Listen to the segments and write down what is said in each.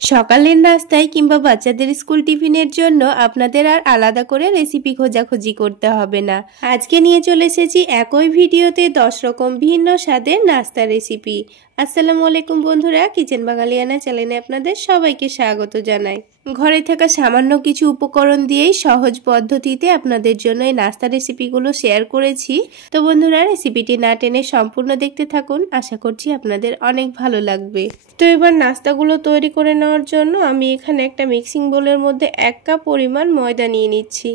সকালের নাস্তায় কিংবা বাচ্চাদের স্কুল টিফিনের জন্য আপনাদের আর আলাদা করে রেসিপি খোঁজাখুঁজি করতে হবে না। আজকে নিয়ে চলে এসেছি একই ভিডিওতে 10 রকম ভিন্ন স্বাদের নাস্তা রেসিপি। আসসালামু আলাইকুম বন্ধুরা, কিচেন বাঙালিয়ানা চ্যানেলে আপনাদের সবাইকে স্বাগত জানাই। ঘরে থাকা সামান্য কিছু উপকরণ দিয়েই সহজ পদ্ধতিতে আপনাদের জন্য এই নাস্তা রেসিপিগুলো শেয়ার করেছি। তো বন্ধুরা, রেসিপিটি না টেনে সম্পূর্ণ দেখতে থাকুন, আশা করছি আপনাদের অনেক ভালো লাগবে। তো এবার নাস্তাগুলো তৈরি করে নেওয়ার জন্য আমি এখানে একটা মিক্সিং বোলের মধ্যে 1 কাপ পরিমাণ ময়দা নিয়ে নিচ্ছি।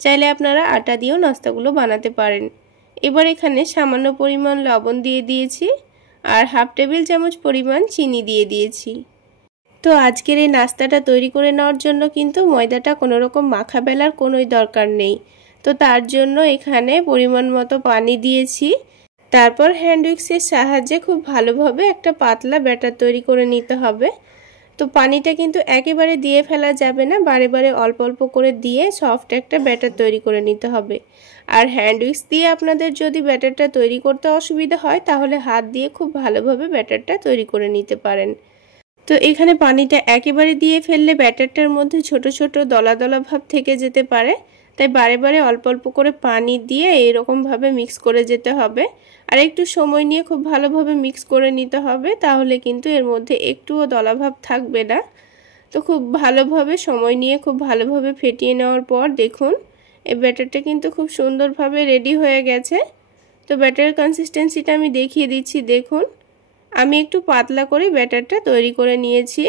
চাইলে আপনারা আটা দিয়েও নাস্তাগুলো বানাতে পারেন। এবার এখানে সামান্য পরিমাণ লবণ দিয়ে দিয়েছি আর হাফ টেবিল চামচ পরিমাণ চিনি দিয়ে দিয়েছি। তো আজকের এই নাস্তাটা তৈরি করে নেওয়ার জন্য কিন্তু ময়দাটা কোনো রকম মাখা বেলার কোনোই দরকার নেই। তো তার জন্য এখানে পরিমাণ মতো পানি দিয়েছি। তারপর হ্যান্ড উইক্সের সাহায্যে খুব ভালোভাবে একটা পাতলা ব্যাটার তৈরি করে নিতে হবে। তো পানিটা কিন্তু একেবারে দিয়ে ফেলা যাবে না, বারে বারে অল্প অল্প করে দিয়ে সফট একটা ব্যাটার তৈরি করে নিতে হবে। আর হ্যান্ড উইক্স দিয়ে আপনাদের যদি ব্যাটারটা তৈরি করতে অসুবিধা হয় তাহলে হাত দিয়ে খুব ভালোভাবে ব্যাটারটা তৈরি করে নিতে পারেন। তো এখানে পানিটা একেবারে দিয়ে ফেললে ব্যাটারটার মধ্যে ছোট ছোট দলা দলা ভাব থেকে যেতে পারে, তাই বারে বারে অল্প অল্প করে পানি দিয়ে এইরকমভাবে মিক্স করে যেতে হবে। আর একটু সময় নিয়ে খুব ভালোভাবে মিক্স করে নিতে হবে, তাহলে কিন্তু এর মধ্যে একটুও দলাভাব থাকবে না। তো খুব ভালোভাবে সময় নিয়ে খুব ভালোভাবে ফেটিয়ে নেওয়ার পর দেখুন এই ব্যাটারটা কিন্তু খুব সুন্দরভাবে রেডি হয়ে গেছে। তো ব্যাটারের কনসিস্টেন্সিটা আমি দেখিয়ে দিচ্ছি। দেখুন আমি একটু পাতলা করে ব্যাটারটা তৈরি করে নিয়েছি,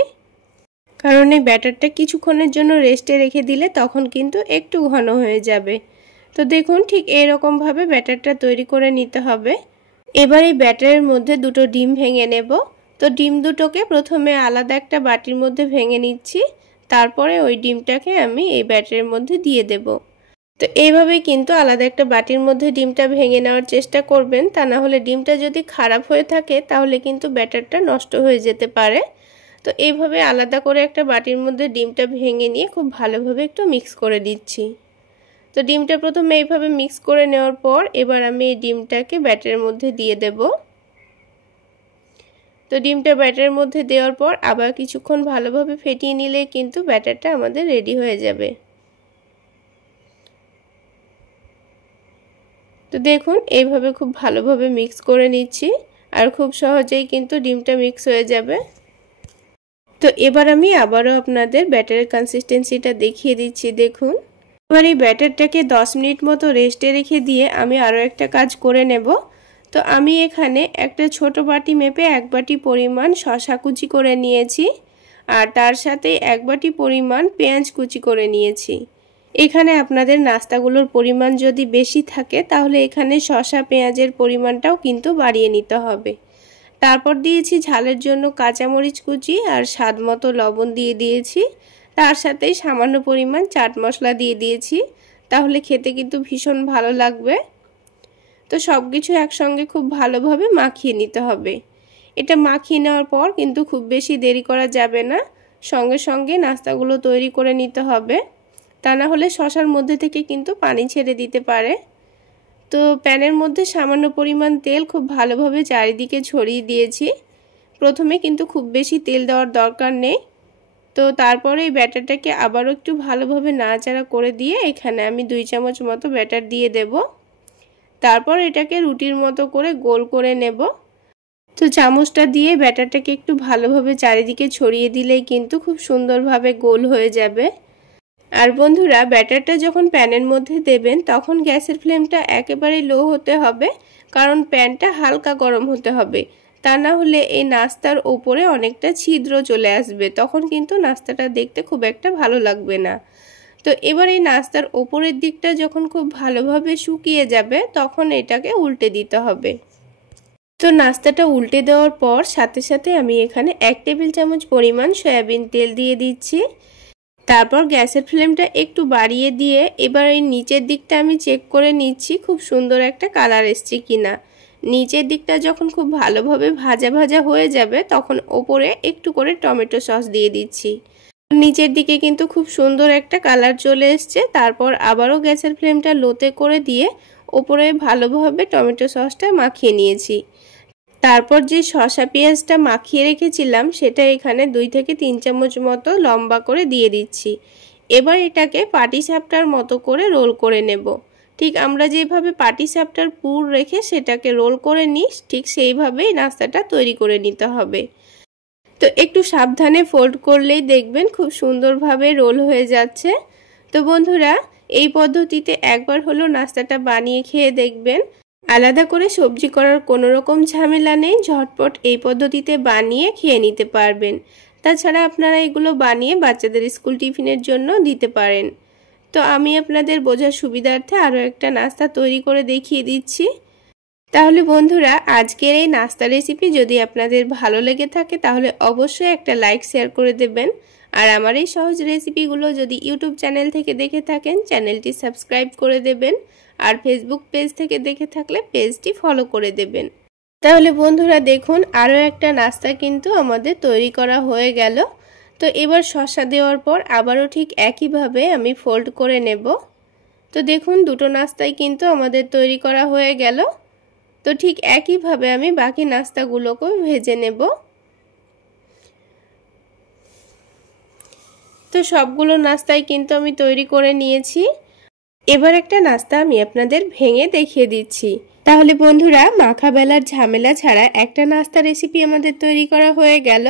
কারণ এই ব্যাটারটা কিছুক্ষণের জন্য রেস্টে রেখে দিলে তখন কিন্তু একটু ঘন হয়ে যাবে। তো দেখুন ঠিক এরকমভাবে ব্যাটারটা তৈরি করে নিতে হবে। এবার এই ব্যাটারের মধ্যে দুটো ডিম ভেঙে নেব। তো ডিম দুটোকে প্রথমে আলাদা একটা বাটির মধ্যে ভেঙে নিচ্ছি, তারপরে ওই ডিমটাকে আমি এই ব্যাটারের মধ্যে দিয়ে দেব। তো এইভাবে কিন্তু আলাদা একটা বাটির মধ্যে ডিমটা ভেঙে নেওয়ার চেষ্টা করবেন, তা না হলে ডিমটা যদি খারাপ হয়ে থাকে তাহলে কিন্তু ব্যাটারটা নষ্ট হয়ে যেতে পারে। তো এইভাবে আলাদা করে একটা বাটির মধ্যে ডিমটা ভেঙে নিয়ে খুব ভালোভাবে একটু মিক্স করে দিচ্ছি। তো ডিমটা প্রথমে এইভাবে মিক্স করে নেওয়ার পর এবার আমি এই ডিমটাকে ব্যাটারের মধ্যে দিয়ে দেব। তো ডিমটা ব্যাটারের মধ্যে দেওয়ার পর আবার কিছুক্ষণ ভালোভাবে ফেটিয়ে নিলে কিন্তু ব্যাটারটা আমাদের রেডি হয়ে যাবে। তো দেখুন এইভাবে খুব ভালোভাবে মিক্স করে নিচ্ছি আর খুব সহজেই কিন্তু ডিমটা মিক্স হয়ে যাবে। তো এবার আমি আবারও আপনাদের ব্যাটারের কনসিস্টেন্সিটা দেখিয়ে দিচ্ছি। দেখুন এবার এই ব্যাটারটাকে 10 মিনিট মতো রেস্টে রেখে দিয়ে আমি আরও একটা কাজ করে নেব। তো আমি এখানে একটা ছোট বাটি মেপে 1 বাটি পরিমাণ শসা কুচি করে নিয়েছি আর তার সাথে 1 বাটি পরিমাণ পেঁয়াজ কুচি করে নিয়েছি। এখানে আপনাদের নাস্তাগুলোর পরিমাণ যদি বেশি থাকে তাহলে এখানে শসা পেঁয়াজের পরিমাণটাও কিন্তু বাড়িয়ে নিতে হবে। তারপর দিয়েছি ঝালের জন্য কাঁচামরিচ কুচি আর স্বাদ মতো লবণ দিয়ে দিয়েছি, তার সাথেই সামান্য পরিমাণ চাট মশলা দিয়ে দিয়েছি, তাহলে খেতে কিন্তু ভীষণ ভালো লাগবে। তো সব কিছু একসঙ্গে খুব ভালোভাবে মাখিয়ে নিতে হবে। এটা মাখিয়ে নেওয়ার পর কিন্তু খুব বেশি দেরি করা যাবে না, সঙ্গে সঙ্গে নাস্তাগুলো তৈরি করে নিতে হবে, তা না হলে শসার মধ্যে থেকে কিন্তু পানি ছেড়ে দিতে পারে। তো প্যানের মধ্যে সামান্য পরিমাণ তেল খুব ভালোভাবে চারিদিকে ছড়িয়ে দিয়েছি। প্রথমে কিন্তু খুব বেশি তেল দেওয়ার দরকার নেই। তো তারপরে এই ব্যাটারটাকে আবারও একটু ভালোভাবে নাড়াচাড়া করে দিয়ে এখানে আমি 2 চামচ মতো ব্যাটার দিয়ে দেব। তারপর এটাকে রুটির মতো করে গোল করে নেব। তো চামচটা দিয়ে ব্যাটারটাকে একটু ভালোভাবে চারিদিকে ছড়িয়ে দিলেই কিন্তু খুব সুন্দরভাবে গোল হয়ে যাবে। আর বন্ধুরা, ব্যাটারটা যখন প্যানের মধ্যে দেবেন তখন গ্যাসের ফ্লেমটা একেবারে লো হতে হবে, কারণ প্যানটা হালকা গরম হতে হবে, তা না হলে এই নাস্তার ওপরে অনেকটা ছিদ্র চলে আসবে, তখন কিন্তু নাস্তাটা দেখতে খুব একটা ভালো লাগবে না। তো এবার এই নাস্তার ওপরের দিকটা যখন খুব ভালোভাবে শুকিয়ে যাবে তখন এটাকে উল্টে দিতে হবে। তো নাস্তাটা উল্টে দেওয়ার পর সাথে সাথে আমি এখানে 1 টেবিল চামচ পরিমাণ সয়াবিন তেল দিয়ে দিচ্ছি। তারপর গ্যাসের ফ্লেমটা একটু বাড়িয়ে দিয়ে এবার এই নিচের দিকটা আমি চেক করে নিচ্ছি খুব সুন্দর একটা কালার এসছে কিনা। নিচের দিকটা যখন খুব ভালোভাবে ভাজা ভাজা হয়ে যাবে তখন ওপরে একটু করে টমেটো সস দিয়ে দিচ্ছি। নিচের দিকে কিন্তু খুব সুন্দর একটা কালার চলে এসছে। তারপর আবারও গ্যাসের ফ্লেমটা লোতে করে দিয়ে ওপরে ভালোভাবে টমেটো সসটা মাখিয়ে নিয়েছি। তারপর যে শসা পেঁয়াজটা মাখিয়ে রেখেছিলাম সেটা এখানে 2 থেকে 3 চামচ মতো লম্বা করে দিয়ে দিচ্ছি। এবার এটাকে পাটিসাপটার মতো করে রোল করে নেব। ঠিক আমরা যেভাবে পাটিসাপটার পুর রেখে সেটাকে রোল করে নিই ঠিক সেইভাবেই নাস্তাটা তৈরি করে নিতে হবে। তো একটু সাবধানে ফোল্ড করলেই দেখবেন খুব সুন্দরভাবে রোল হয়ে যাচ্ছে। তো বন্ধুরা, এই পদ্ধতিতে একবার হলো নাস্তাটা বানিয়ে খেয়ে দেখবেন। আলাদা করে সবজি করার কোনো রকম ঝামেলা নেই, ঝটপট এই পদ্ধতিতে বানিয়ে খেয়ে নিতে পারবেন। তাছাড়া আপনারা এগুলো বানিয়ে বাচ্চাদের স্কুল টিফিনের জন্য দিতে পারেন। তো আমি আপনাদের বোঝার সুবিধার্থে আরও একটা নাস্তা তৈরি করে দেখিয়ে দিচ্ছি। তাহলে বন্ধুরা, আজকের এই নাস্তা রেসিপি যদি আপনাদের ভালো লেগে থাকে তাহলে অবশ্যই একটা লাইক শেয়ার করে দেবেন। আর আমার এই সহজ রেসিপিগুলো যদি ইউটিউব চ্যানেল থেকে দেখে থাকেন চ্যানেলটি সাবস্ক্রাইব করে দেবেন, আর ফেসবুক পেজ থেকে দেখে থাকলে পেজটি ফলো করে দেবেন। তাহলে বন্ধুরা দেখুন, আরও একটা নাস্তা কিন্তু আমাদের তৈরি করা হয়ে গেল। তো এবার শসা দেওয়ার পর আবারও ঠিক একইভাবে আমি ফোল্ড করে নেব। তো দেখুন, দুটো নাস্তাই কিন্তু আমাদের তৈরি করা হয়ে গেল। তো ঠিক একইভাবে আমি বাকি নাস্তাগুলোকেও ভেজে নেব। তো সবগুলো নাস্তাই কিন্তু আমি তৈরি করে নিয়েছি। এবার একটা নাস্তা আমি আপনাদের ভেঙে দেখিয়ে দিচ্ছি। তাহলে বন্ধুরা, মাখা বেলার ঝামেলা ছাড়া একটা নাস্তা রেসিপি আমাদের তৈরি করা হয়ে গেল।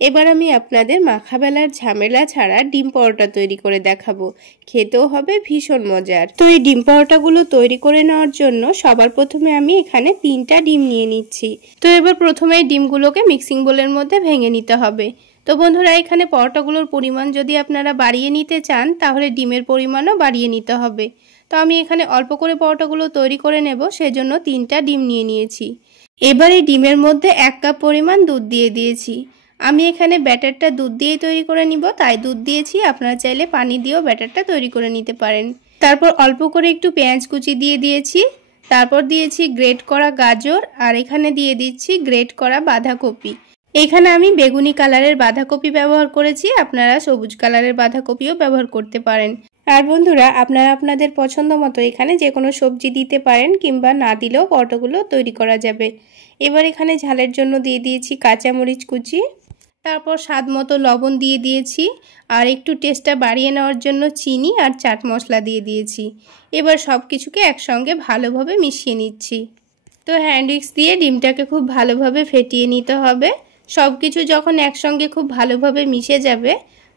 এবার আমি আপনাদের মাখা বেলার ঝামেলা ছাড়া ডিম পরোটা তৈরি করে দেখাবো। খেতেও হবে ভীষণ মজার। তো এই ডিম পরোটাগুলো তৈরি করে নেওয়ার জন্য সবার প্রথমে আমি এখানে 3টা ডিম নিয়ে নিচ্ছি। তো এবার প্রথমে ডিমগুলোকে মিক্সিং বোলের মধ্যে ভেঙে নিতে হবে। তো বন্ধুরা, এখানে পরোটাগুলোর পরিমাণ যদি আপনারা বাড়িয়ে নিতে চান তাহলে ডিমের পরিমাণও বাড়িয়ে নিতে হবে। তো আমি এখানে অল্প করে পরোটাগুলো তৈরি করে নেব, সেজন্য 3টা ডিম নিয়ে নিয়েছি। এবার এই ডিমের মধ্যে 1 কাপ পরিমাণ দুধ দিয়ে দিয়েছি। আমি এখানে ব্যাটারটা দুধ দিয়েই তৈরি করে নিব, তাই দুধ দিয়েছি। আপনারা চাইলে পানি দিয়েও ব্যাটারটা তৈরি করে নিতে পারেন। তারপর অল্প করে একটু পেঁয়াজ কুচি দিয়ে দিয়েছি। তারপর দিয়েছি গ্রেট করা গাজর, আর এখানে দিয়ে দিচ্ছি গ্রেট করা বাঁধাকপি। এখানে আমি বেগুনি কালারের বাঁধাকপি ব্যবহার করেছি, আপনারা সবুজ কালারের বাঁধাকপিও ব্যবহার করতে পারেন। আর বন্ধুরা, আপনারা আপনাদের পছন্দ মতো এখানে যে কোনো সবজি দিতে পারেন, কিংবা না দিলেও পরোটাগুলো তৈরি করা যাবে। এবার এখানে ঝালের জন্য দিয়ে দিয়েছি কাঁচামরিচ কুচি, তারপর স্বাদ মতো লবণ দিয়ে দিয়েছি, আর একটু টেস্টটা বাড়িয়ে নেওয়ার জন্য চিনি আর চাট মশলা দিয়ে দিয়েছি। এবার সব কিছুকে একসঙ্গে ভালোভাবে মিশিয়ে নিচ্ছি। তো হ্যান্ড উইক্স দিয়ে ডিমটাকে খুব ভালোভাবে ফেটিয়ে নিতে হবে। সব কিছু যখন একসঙ্গে খুব ভালোভাবে মিশে যাবে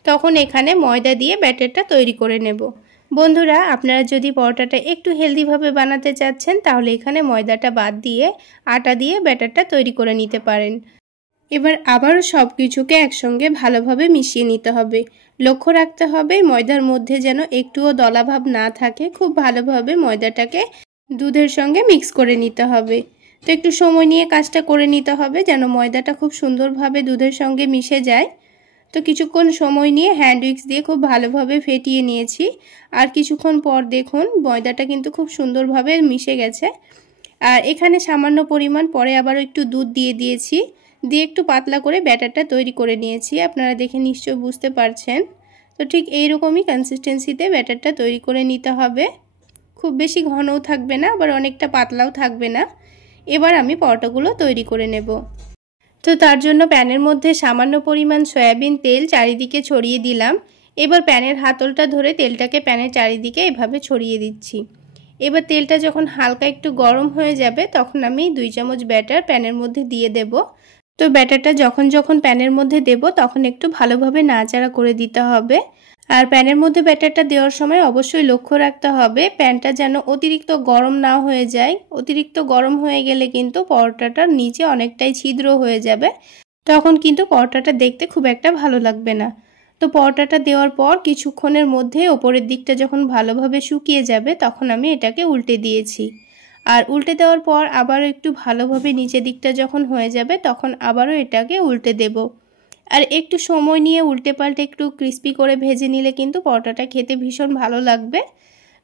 তখন এখানে ময়দা দিয়ে ব্যাটারটা তৈরি করে নেব। বন্ধুরা, আপনারা যদি পরোটাটা একটু হেলদিভাবে বানাতে চাচ্ছেন তাহলে এখানে ময়দাটা বাদ দিয়ে আটা দিয়ে ব্যাটারটা তৈরি করে নিতে পারেন। এবার আবারও সব কিছুকে একসঙ্গে ভালোভাবে মিশিয়ে নিতে হবে। লক্ষ্য রাখতে হবে ময়দার মধ্যে যেন একটুও দলাভাব না থাকে। খুব ভালোভাবে ময়দাটাকে দুধের সঙ্গে মিক্স করে নিতে হবে। তো একটু সময় নিয়ে কাজটা করে নিতে হবে যেন ময়দাটা খুব সুন্দরভাবে দুধের সঙ্গে মিশে যায়। তো কিছুক্ষণ সময় নিয়ে হ্যান্ড উইক্স দিয়ে খুব ভালোভাবে ফেটিয়ে নিয়েছি। আর কিছুক্ষণ পর দেখুন ময়দাটা কিন্তু খুব সুন্দরভাবে মিশে গেছে। আর এখানে সামান্য পরিমাণ পরে আবারও একটু দুধ দিয়ে দিয়েছি, দিয়ে একটু পাতলা করে ব্যাটারটা তৈরি করে নিয়েছি। আপনারা দেখে নিশ্চয় বুঝতে পারছেন। তো ঠিক এইরকমই কনসিস্টেন্সিতে ব্যাটারটা তৈরি করে নিতে হবে। খুব বেশি ঘনও থাকবে না, আবার অনেকটা পাতলাও থাকবে না। এবার আমি পরোটাগুলো তৈরি করে নেব। তো তার জন্য প্যানের মধ্যে সামান্য পরিমাণ সয়াবিন তেল চারিদিকে ছড়িয়ে দিলাম। এবার প্যানের হাতলটা ধরে তেলটাকে প্যানের চারিদিকে এভাবে ছড়িয়ে দিচ্ছি। এবার তেলটা যখন হালকা একটু গরম হয়ে যাবে তখন আমি 2 চামচ ব্যাটার প্যানের মধ্যে দিয়ে দেব। তো ব্যাটারটা যখন প্যানের মধ্যে দেব তখন একটু ভালোভাবে নাড়াচাড়া করে দিতে হবে। আর প্যানের মধ্যে ব্যাটারটা দেওয়ার সময় অবশ্যই লক্ষ্য রাখতে হবে প্যানটা যেন অতিরিক্ত গরম না হয়ে যায়। অতিরিক্ত গরম হয়ে গেলে কিন্তু পরোটাটার নিচে অনেকটাই ছিদ্র হয়ে যাবে, তখন কিন্তু পরোটাটা দেখতে খুব একটা ভালো লাগবে না। তো পরোটাটা দেওয়ার পর কিছুক্ষণের মধ্যে ওপরের দিকটা যখন ভালোভাবে শুকিয়ে যাবে তখন আমি এটাকে উল্টে দিয়েছি। আর উল্টে দেওয়ার পর আবারও একটু ভালোভাবে নিচের দিকটা যখন হয়ে যাবে তখন আবারও এটাকে উল্টে দেব। আর একটু সময় নিয়ে উল্টে পাল্টে একটু ক্রিস্পি করে ভেজে নিলে কিন্তু পরোটাটা খেতে ভীষণ ভালো লাগবে।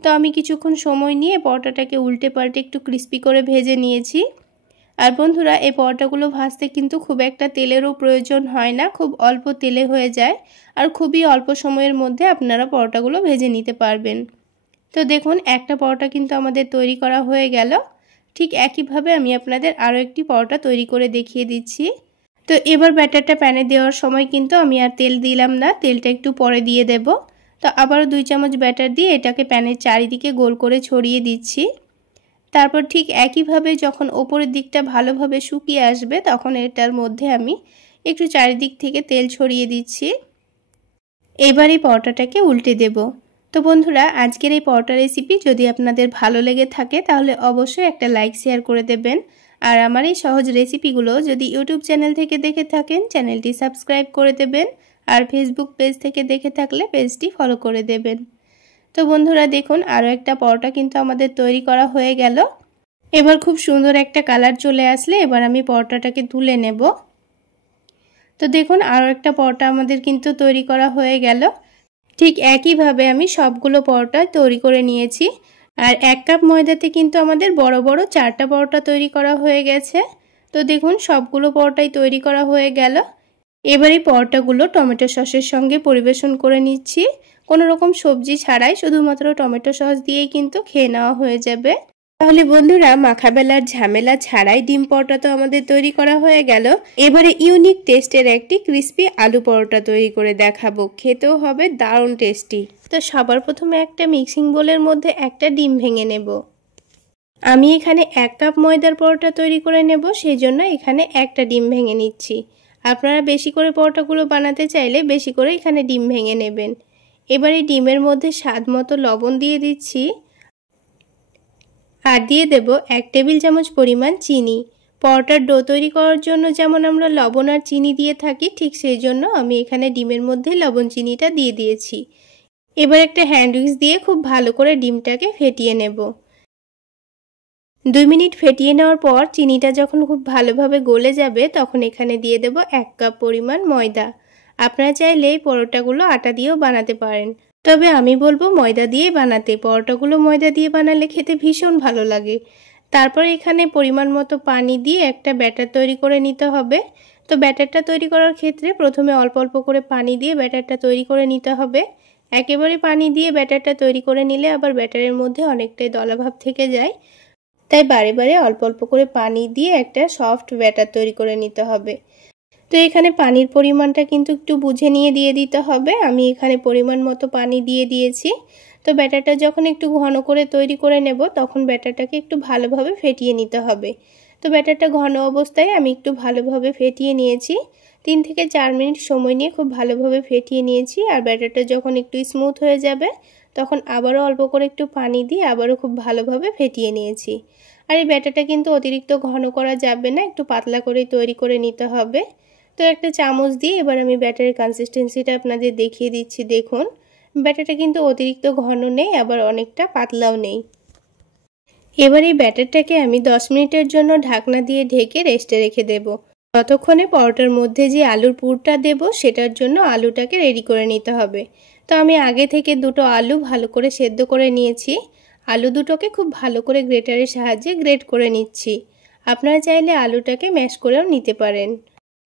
তো আমি কিছুক্ষণ সময় নিয়ে পরোটাটাকে উল্টে পাল্টে একটু ক্রিস্পি করে ভেজে নিয়েছি। আর বন্ধুরা, এই পরোটাগুলো ভাজতে কিন্তু খুব একটা তেলেরও প্রয়োজন হয় না, খুব অল্প তেলে হয়ে যায়। আর খুবই অল্প সময়ের মধ্যে আপনারা পরোটাগুলো ভেজে নিতে পারবেন। তো দেখুন একটা পরোটা কিন্তু আমাদের তৈরি করা হয়ে গেল। ঠিক একইভাবে আমি আপনাদের আরও একটি পরোটা তৈরি করে দেখিয়ে দিচ্ছি। তো এবার ব্যাটারটা প্যানে দেওয়ার সময় কিন্তু আমি আর তেল দিলাম না, তেলটা একটু পরে দিয়ে দেব। তো আবারও 2 চামচ ব্যাটার দিয়ে এটাকে প্যানের চারিদিকে গোল করে ছড়িয়ে দিচ্ছি। তারপর ঠিক একইভাবে যখন ওপরের দিকটা ভালোভাবে শুকিয়ে আসবে তখন এটার মধ্যে আমি একটু চারিদিক থেকে তেল ছড়িয়ে দিচ্ছি। এবার এই পরোটাটাকে উল্টে দেব। তো বন্ধুরা, আজকের এই পরোটা রেসিপি যদি আপনাদের ভালো লেগে থাকে তাহলে অবশ্যই একটা লাইক শেয়ার করে দেবেন। আর আমার এই সহজ রেসিপিগুলো যদি ইউটিউব চ্যানেল থেকে দেখে থাকেন চ্যানেলটি সাবস্ক্রাইব করে দেবেন, আর ফেসবুক পেজ থেকে দেখে থাকলে পেজটি ফলো করে দেবেন। তো বন্ধুরা দেখুন, আরও একটা পরোটা কিন্তু আমাদের তৈরি করা হয়ে গেল। এবার খুব সুন্দর একটা কালার চলে আসলে এবার আমি পরোটাটাকে তুলে নেব। তো দেখুন, আরও একটা পরোটা আমাদের কিন্তু তৈরি করা হয়ে গেল। ঠিক একইভাবে আমি সবগুলো পরোটা তৈরি করে নিয়েছি। আর 1 কাপ ময়দাতে কিন্তু আমাদের বড় বড় 4টা পরোটা তৈরি করা হয়ে গেছে। তো দেখুন, সবগুলো পরোটাই তৈরি করা হয়ে গেল। এবার এই পরোটাগুলো টমেটো সসের সঙ্গে পরিবেশন করে নিচ্ছি। কোনো রকম সবজি ছাড়াই শুধুমাত্র টমেটো সস দিয়েই কিন্তু খেয়ে নেওয়া হয়ে যাবে। তাহলে বন্ধুরা, মাখাবেলার ঝামেলা ছাড়াই ডিম পরোটা তো আমাদের তৈরি করা হয়ে গেল। এবারে ইউনিক টেস্টের একটি ক্রিস্পি আলু পরোটা তৈরি করে দেখাবো, খেতেও হবে দারুণ টেস্টি। তো সবার প্রথমে একটা মিক্সিং বোলের মধ্যে একটা ডিম ভেঙে নেব। আমি এখানে 1 কাপ ময়দার পরোটা তৈরি করে নেব, সেই জন্য এখানে একটা ডিম ভেঙে নিচ্ছি। আপনারা বেশি করে পরোটাগুলো বানাতে চাইলে বেশি করে এখানে ডিম ভেঙে নেবেন। এবারে ডিমের মধ্যে স্বাদ মতো লবণ দিয়ে দিচ্ছি, আর দিয়ে দেব 1 টেবিল চামচ পরিমাণ চিনি। পরোটার ডো তৈরি করার জন্য যেমন আমরা লবণ আর চিনি দিয়ে থাকি, ঠিক সেই জন্য আমি এখানে ডিমের মধ্যে লবণ চিনিটা দিয়ে দিয়েছি। এবার একটা হ্যান্ড উইক্স দিয়ে খুব ভালো করে ডিমটাকে ফেটিয়ে নেব। 2 মিনিট ফেটিয়ে নেওয়ার পর চিনিটা যখন খুব ভালোভাবে গলে যাবে তখন এখানে দিয়ে দেব 1 কাপ পরিমাণ ময়দা। আপনারা চাইলে এই পরোটাগুলো আটা দিয়েও বানাতে পারেন, তবে আমি বলবো ময়দা দিয়ে বানাতে। পরোটাগুলো ময়দা দিয়ে বানালে খেতে ভীষণ ভালো লাগে। তারপর এখানে পরিমাণ মতো পানি দিয়ে একটা ব্যাটার তৈরি করে নিতে হবে। তো ব্যাটারটা তৈরি করার ক্ষেত্রে প্রথমে অল্প অল্প করে পানি দিয়ে ব্যাটারটা তৈরি করে নিতে হবে। একেবারে পানি দিয়ে ব্যাটারটা তৈরি করে নিলে আবার ব্যাটারের মধ্যে অনেকটাই দলাভাব থেকে যায়, তাই বারে বারে অল্প অল্প করে পানি দিয়ে একটা সফট ব্যাটার তৈরি করে নিতে হবে। তো এখানে পানির পরিমাণটা কিন্তু একটু বুঝে নিয়ে দিয়ে দিতে হবে। আমি এখানে পরিমাণ মতো পানি দিয়ে দিয়েছি। তো ব্যাটারটা যখন একটু ঘন করে তৈরি করে নেব তখন ব্যাটারটাকে একটু ভালোভাবে ফেটিয়ে নিতে হবে। তো ব্যাটারটা ঘন অবস্থায় আমি একটু ভালোভাবে ফেটিয়ে নিয়েছি। 3 থেকে 4 মিনিট সময় নিয়ে খুব ভালোভাবে ফেটিয়ে নিয়েছি। আর ব্যাটারটা যখন একটু স্মুথ হয়ে যাবে তখন আবারও অল্প করে একটু পানি দিয়ে আবারও খুব ভালোভাবে ফেটিয়ে নিয়েছি। আর এই ব্যাটারটা কিন্তু অতিরিক্ত ঘন করা যাবে না, একটু পাতলা করে তৈরি করে নিতে হবে। তো একটা চামচ দিয়ে এবার আমি ব্যাটারের কনসিস্টেন্সিটা আপনাদের দেখিয়ে দিচ্ছি। দেখুন, ব্যাটারটা কিন্তু অতিরিক্ত ঘন নেই, আবার অনেকটা পাতলাও নেই। এবার এই ব্যাটারটাকে আমি 10 মিনিটের জন্য ঢাকনা দিয়ে ঢেকে রেস্টে রেখে দেব। ততক্ষণে পরোটার মধ্যে যে আলুর পুরটা দেব সেটার জন্য আলুটাকে রেডি করে নিতে হবে। তো আমি আগে থেকে 2টো আলু ভালো করে সেদ্ধ করে নিয়েছি। আলু দুটোকে খুব ভালো করে গ্রেটারের সাহায্যে গ্রেট করে নিচ্ছি। আপনারা চাইলে আলুটাকে ম্যাশ করেও নিতে পারেন।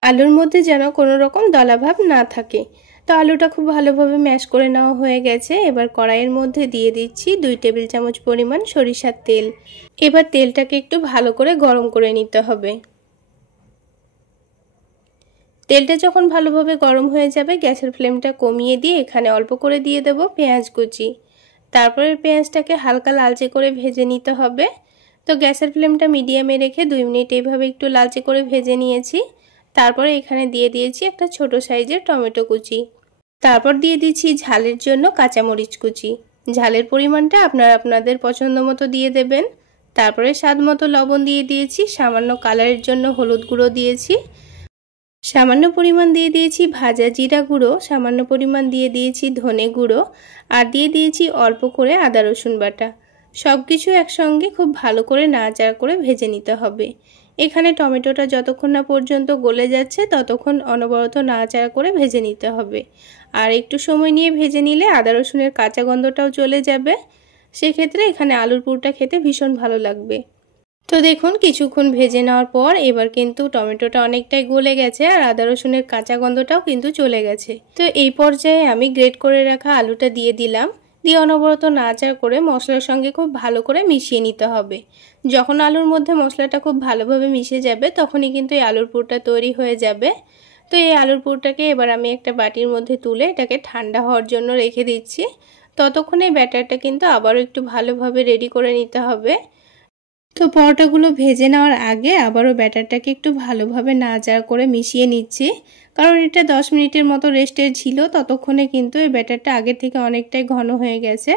আলুর মধ্যে যেন কোনো রকম দলাভাব না থাকে। তো আলুটা খুব ভালোভাবে ম্যাশ করে নেওয়া হয়ে গেছে। এবার কড়াইয়ের মধ্যে দিয়ে দিচ্ছি 2 টেবিল চামচ পরিমাণ সরিষার তেল। এবার তেলটাকে একটু ভালো করে গরম করে নিতে হবে। তেলটা যখন ভালোভাবে গরম হয়ে যাবে গ্যাসের ফ্লেমটা কমিয়ে দিয়ে এখানে অল্প করে দিয়ে দেব পেঁয়াজ কুচি। তারপরে পেঁয়াজটাকে হালকা লালচে করে ভেজে নিতে হবে। তো গ্যাসের ফ্লেমটা মিডিয়ামে রেখে 2 মিনিট এইভাবে একটু লালচে করে ভেজে নিয়েছি। তারপরে এখানে দিয়ে দিয়েছি একটা ছোট সাইজের টমেটো কুচি। তারপর দিয়ে দিচ্ছি ঝালের জন্য কাঁচামরিচ কুচি। ঝালের পরিমাণটা আপনারা আপনাদের পছন্দ মতো দিয়ে দেবেন। তারপরে স্বাদ মতো লবণ দিয়ে দিয়েছি, সামান্য কালারের জন্য হলুদ গুঁড়ো দিয়েছি, সামান্য পরিমাণ দিয়ে দিয়েছি ভাজা জিরা গুঁড়ো, সামান্য পরিমাণ দিয়ে দিয়েছি ধনে গুঁড়ো, আর দিয়ে দিয়েছি অল্প করে আদা রসুন বাটা। সব কিছু একসঙ্গে খুব ভালো করে নাড়াচাড়া করে ভেজে নিতে হবে। এখানে টমেটোটা যতক্ষণ না পর্যন্ত গলে যাচ্ছে ততক্ষণ অনবরত নাড়াচাড়া করে ভেজে নিতে হবে। আর একটু সময় নিয়ে ভেজে নিলে আদা রসুনের কাঁচা গন্ধটাও চলে যাবে। সেক্ষেত্রে এখানে আলুর পুরটা খেতে ভীষণ ভালো লাগবে। তো দেখুন, কিছুক্ষণ ভেজে নেওয়ার পর এবার কিন্তু টমেটোটা অনেকটাই গলে গেছে আর আদা রসুনের কাঁচা গন্ধটাও কিন্তু চলে গেছে। তো এই পর্যায়ে আমি গ্রেট করে রাখা আলুটা দিয়ে দিলাম। দিয়ে অনবরত নাড়াচাড়া করে মশলার সঙ্গে খুব ভালো করে মিশিয়ে নিতে হবে। যখন আলুর মধ্যে মশলাটা খুব ভালোভাবে মিশে যাবে তখনই কিন্তু এই আলুর পুরটা তৈরি হয়ে যাবে। তো এই আলুর পুরটাকে এবার আমি একটা বাটির মধ্যে তুলে এটাকে ঠান্ডা হওয়ার জন্য রেখে দিচ্ছি। ততক্ষণে ব্যাটারটা কিন্তু আবারও একটু ভালোভাবে রেডি করে নিতে হবে। তো পরোটাগুলো ভেজে নেওয়ার আগে আবারও ব্যাটারটাকে একটু ভালোভাবে নাড়াচাড়া করে মিশিয়ে নিচ্ছি, কারণ এটা 10 মিনিটের মতো রেস্টের ছিল। ততক্ষণে কিন্তু এই ব্যাটারটা আগের থেকে অনেকটাই ঘন হয়ে গেছে।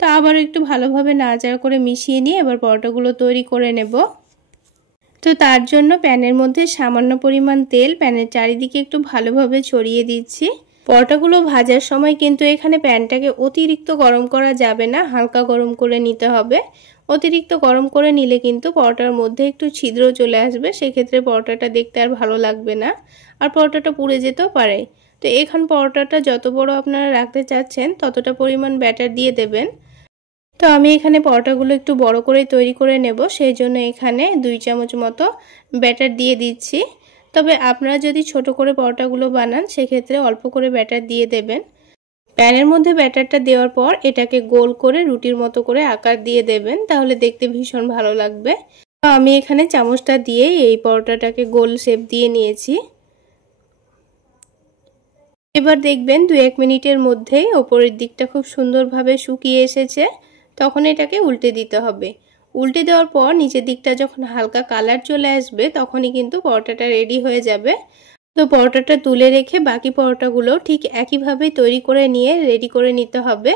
তো আবারও একটু ভালোভাবে নাড়াচাড়া করে মিশিয়ে নিয়ে এবার পরোটাগুলো তৈরি করে নেব। তো তার জন্য প্যানের মধ্যে সামান্য পরিমাণ তেল প্যানের চারিদিকে একটু ভালোভাবে ছড়িয়ে দিচ্ছি। পরোটাগুলো ভাজার সময় কিন্তু এখানে প্যানটাকে অতিরিক্ত গরম করা যাবে না, হালকা গরম করে নিতে হবে। অতিরিক্ত গরম করে নিলে কিন্তু পরোটার মধ্যে একটু ছিদ্র চলে আসবে, সেক্ষেত্রে পরোটাটা দেখতে আর ভালো লাগবে না, আর পরোটাটা পুড়ে যেতেও পারে। তো এখন পরোটাটা যত বড় আপনারা রাখতে চাচ্ছেন ততটা পরিমাণ ব্যাটার দিয়ে দেবেন। তো আমি এখানে পরোটাগুলো একটু বড় করে তৈরি করে নেব, সেই জন্য এখানে 2 চামচ মতো ব্যাটার দিয়ে দিচ্ছি। তবে আপনারা যদি ছোট করে পরোটাগুলো বানান সেক্ষেত্রে অল্প করে ব্যাটার দিয়ে দেবেন। প্যানের মধ্যে ব্যাটারটা দেওয়ার পর এটাকে গোল করে রুটির মতো করে আকার দিয়ে দেবেন, তাহলে দেখতে ভীষণ ভালো লাগবে। তো আমি এখানে চামচটা দিয়ে এই পরোটাটাকে গোল শেপ দিয়ে নিয়েছি। এবার দেখবেন 2-1 মিনিটের মধ্যেই ওপরের দিকটা খুব সুন্দরভাবে শুকিয়ে এসেছে। তখন এটাকে উল্টে দিতে হবে। উল্টে দেওয়ার পর নিচের দিকটা যখন হালকা কালার চলে আসবে তখনই কিন্তু পরোটাটা রেডি হয়ে যাবে। তো পরোটাটা তুলে রেখে বাকি পরোটাগুলো ঠিক একইভাবে তৈরি করে নিয়ে রেডি করে নিতে হবে।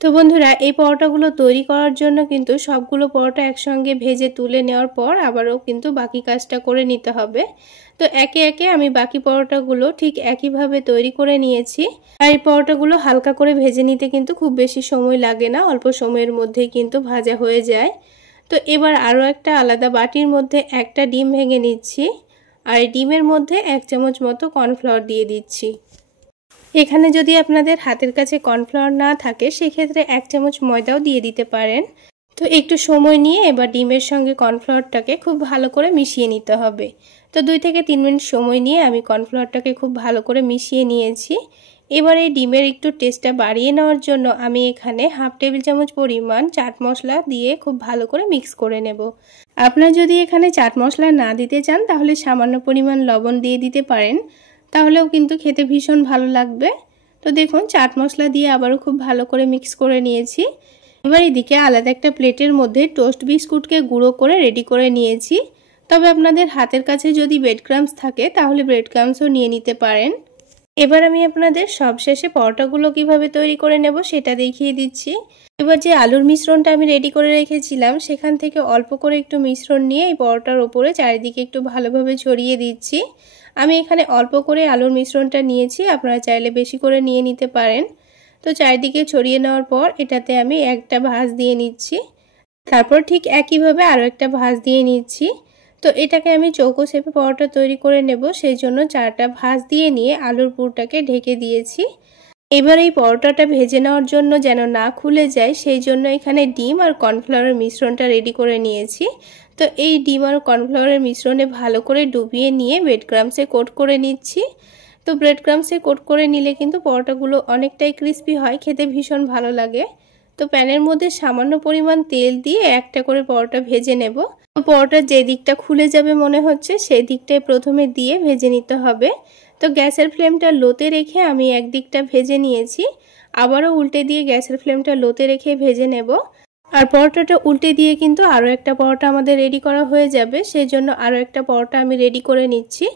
তো বন্ধুরা, এই পরোটাগুলো তৈরি করার জন্য কিন্তু সবগুলো পরোটা একসঙ্গে ভেজে তুলে নেওয়ার পর আবারও কিন্তু বাকি কাজটা করে নিতে হবে। তো একে একে আমি বাকি পরোটাগুলো ঠিক একইভাবে তৈরি করে নিয়েছি। আর এই পরোটাগুলো হালকা করে ভেজে নিতে কিন্তু খুব বেশি সময় লাগে না, অল্প সময়ের মধ্যেই কিন্তু ভাজা হয়ে যায়। তো এবার আরও একটা আলাদা বাটির মধ্যে একটা ডিম ভেঙে নিচ্ছি, আর এই ডিমের মধ্যে 1 চামচ মতো কর্নফ্লাওয়ার দিয়ে দিচ্ছি। এখানে যদি আপনাদের হাতের কাছে কর্নফ্লাওয়ার না থাকে সেক্ষেত্রে 1 চামচ ময়দাও দিয়ে দিতে পারেন। তো একটু সময় নিয়ে এবার ডিমের সঙ্গে কর্নফ্লাওয়ারটাকে খুব ভালো করে মিশিয়ে নিতে হবে। তো 2 থেকে 3 মিনিট সময় নিয়ে আমি কর্নফ্লাওয়ারটাকে খুব ভালো করে মিশিয়ে নিয়েছি। এবার এই ডিমের একটু টেস্টটা বাড়িয়ে নেওয়ার জন্য আমি এখানে 1/2 টেবিল চামচ পরিমাণ চাট মশলা দিয়ে খুব ভালো করে মিক্স করে নেব। আপনারা যদি এখানে চাট মশলা না দিতে চান তাহলে সামান্য পরিমাণ লবণ দিয়ে দিতে পারেন, তাহলেও কিন্তু খেতে ভীষণ ভালো লাগবে। তো দেখুন চাট মশলা দিয়ে আবারও খুব ভালো করে মিক্স করে নিয়েছি। এবার এদিকে আলাদা একটা প্লেটের মধ্যে টোস্ট বিস্কুটকে গুঁড়ো করে রেডি করে নিয়েছি। তবে আপনাদের হাতের কাছে যদি ব্রেড ক্রাম্বস থাকে তাহলে ব্রেড ক্রাম্বসও নিয়ে নিতে পারেন। এবার আমি আপনাদের সবশেষে পরোটাগুলো কিভাবে তৈরি করে নেব সেটা দেখিয়ে দিচ্ছি। এবার যে আলুর মিশ্রণটা আমি রেডি করে রেখেছিলাম সেখান থেকে অল্প করে একটু মিশ্রণ নিয়ে এই পরোটার ওপরে চারিদিকে একটু ভালোভাবে ছড়িয়ে দিচ্ছি। আমি এখানে অল্প করে আলুর মিশ্রণটা নিয়েছি, আপনারা চাইলে বেশি করে নিয়ে নিতে পারেন। তো চারিদিকে ছড়িয়ে নেওয়ার পর এটাতে আমি একটা ভাঁজ দিয়ে নিচ্ছি, তারপর ঠিক একইভাবে আরও একটা ভাঁজ দিয়ে নিচ্ছি। তো এটাকে আমি চৌকো শেপে পরোটা তৈরি করে নেব, সেই জন্য 4টা ভাঁজ দিয়ে নিয়ে আলুর পুরটাকে ঢেকে দিয়েছি। এবার এই পরোটাটা ভেজে নেওয়ার জন্য যেন না খুলে যায় সেই জন্য এখানে ডিম আর কর্নফ্লাওয়ারের মিশ্রণটা রেডি করে নিয়েছি। তো এই ডিম আর কর্নফ্লাওয়ারের মিশ্রণে ভালো করে ডুবিয়ে নিয়ে ব্রেড ক্রাম্বসে কোট করে নিচ্ছি। তো ব্রেড ক্রাম্বসে কোট করে নিলে কিন্তু পরোটাগুলো অনেকটাই ক্রিস্পি হয়, খেতে ভীষণ ভালো লাগে। তো প্যানের মধ্যে সামান্য পরিমাণ তেল দিয়ে একটা করে পরোটা ভেজে নেব। পরোটার যে দিকটা খুলে যাবে মনে হচ্ছে সেই দিকটাই প্রথমে দিয়ে ভেজে নিতে হবে। তো গ্যাসের ফ্লেমটা লোতে রেখে আমি একদিকটা ভেজে নিয়েছি, আবারও উল্টে দিয়ে গ্যাসের ফ্লেমটা লোতে রেখে ভেজে নেব। আর পরোটাটা উল্টে দিয়ে কিন্তু আরও একটা পরোটা আমাদের রেডি করা হয়ে যাবে, সেই জন্য আরও একটা পরোটা আমি রেডি করে নিচ্ছি।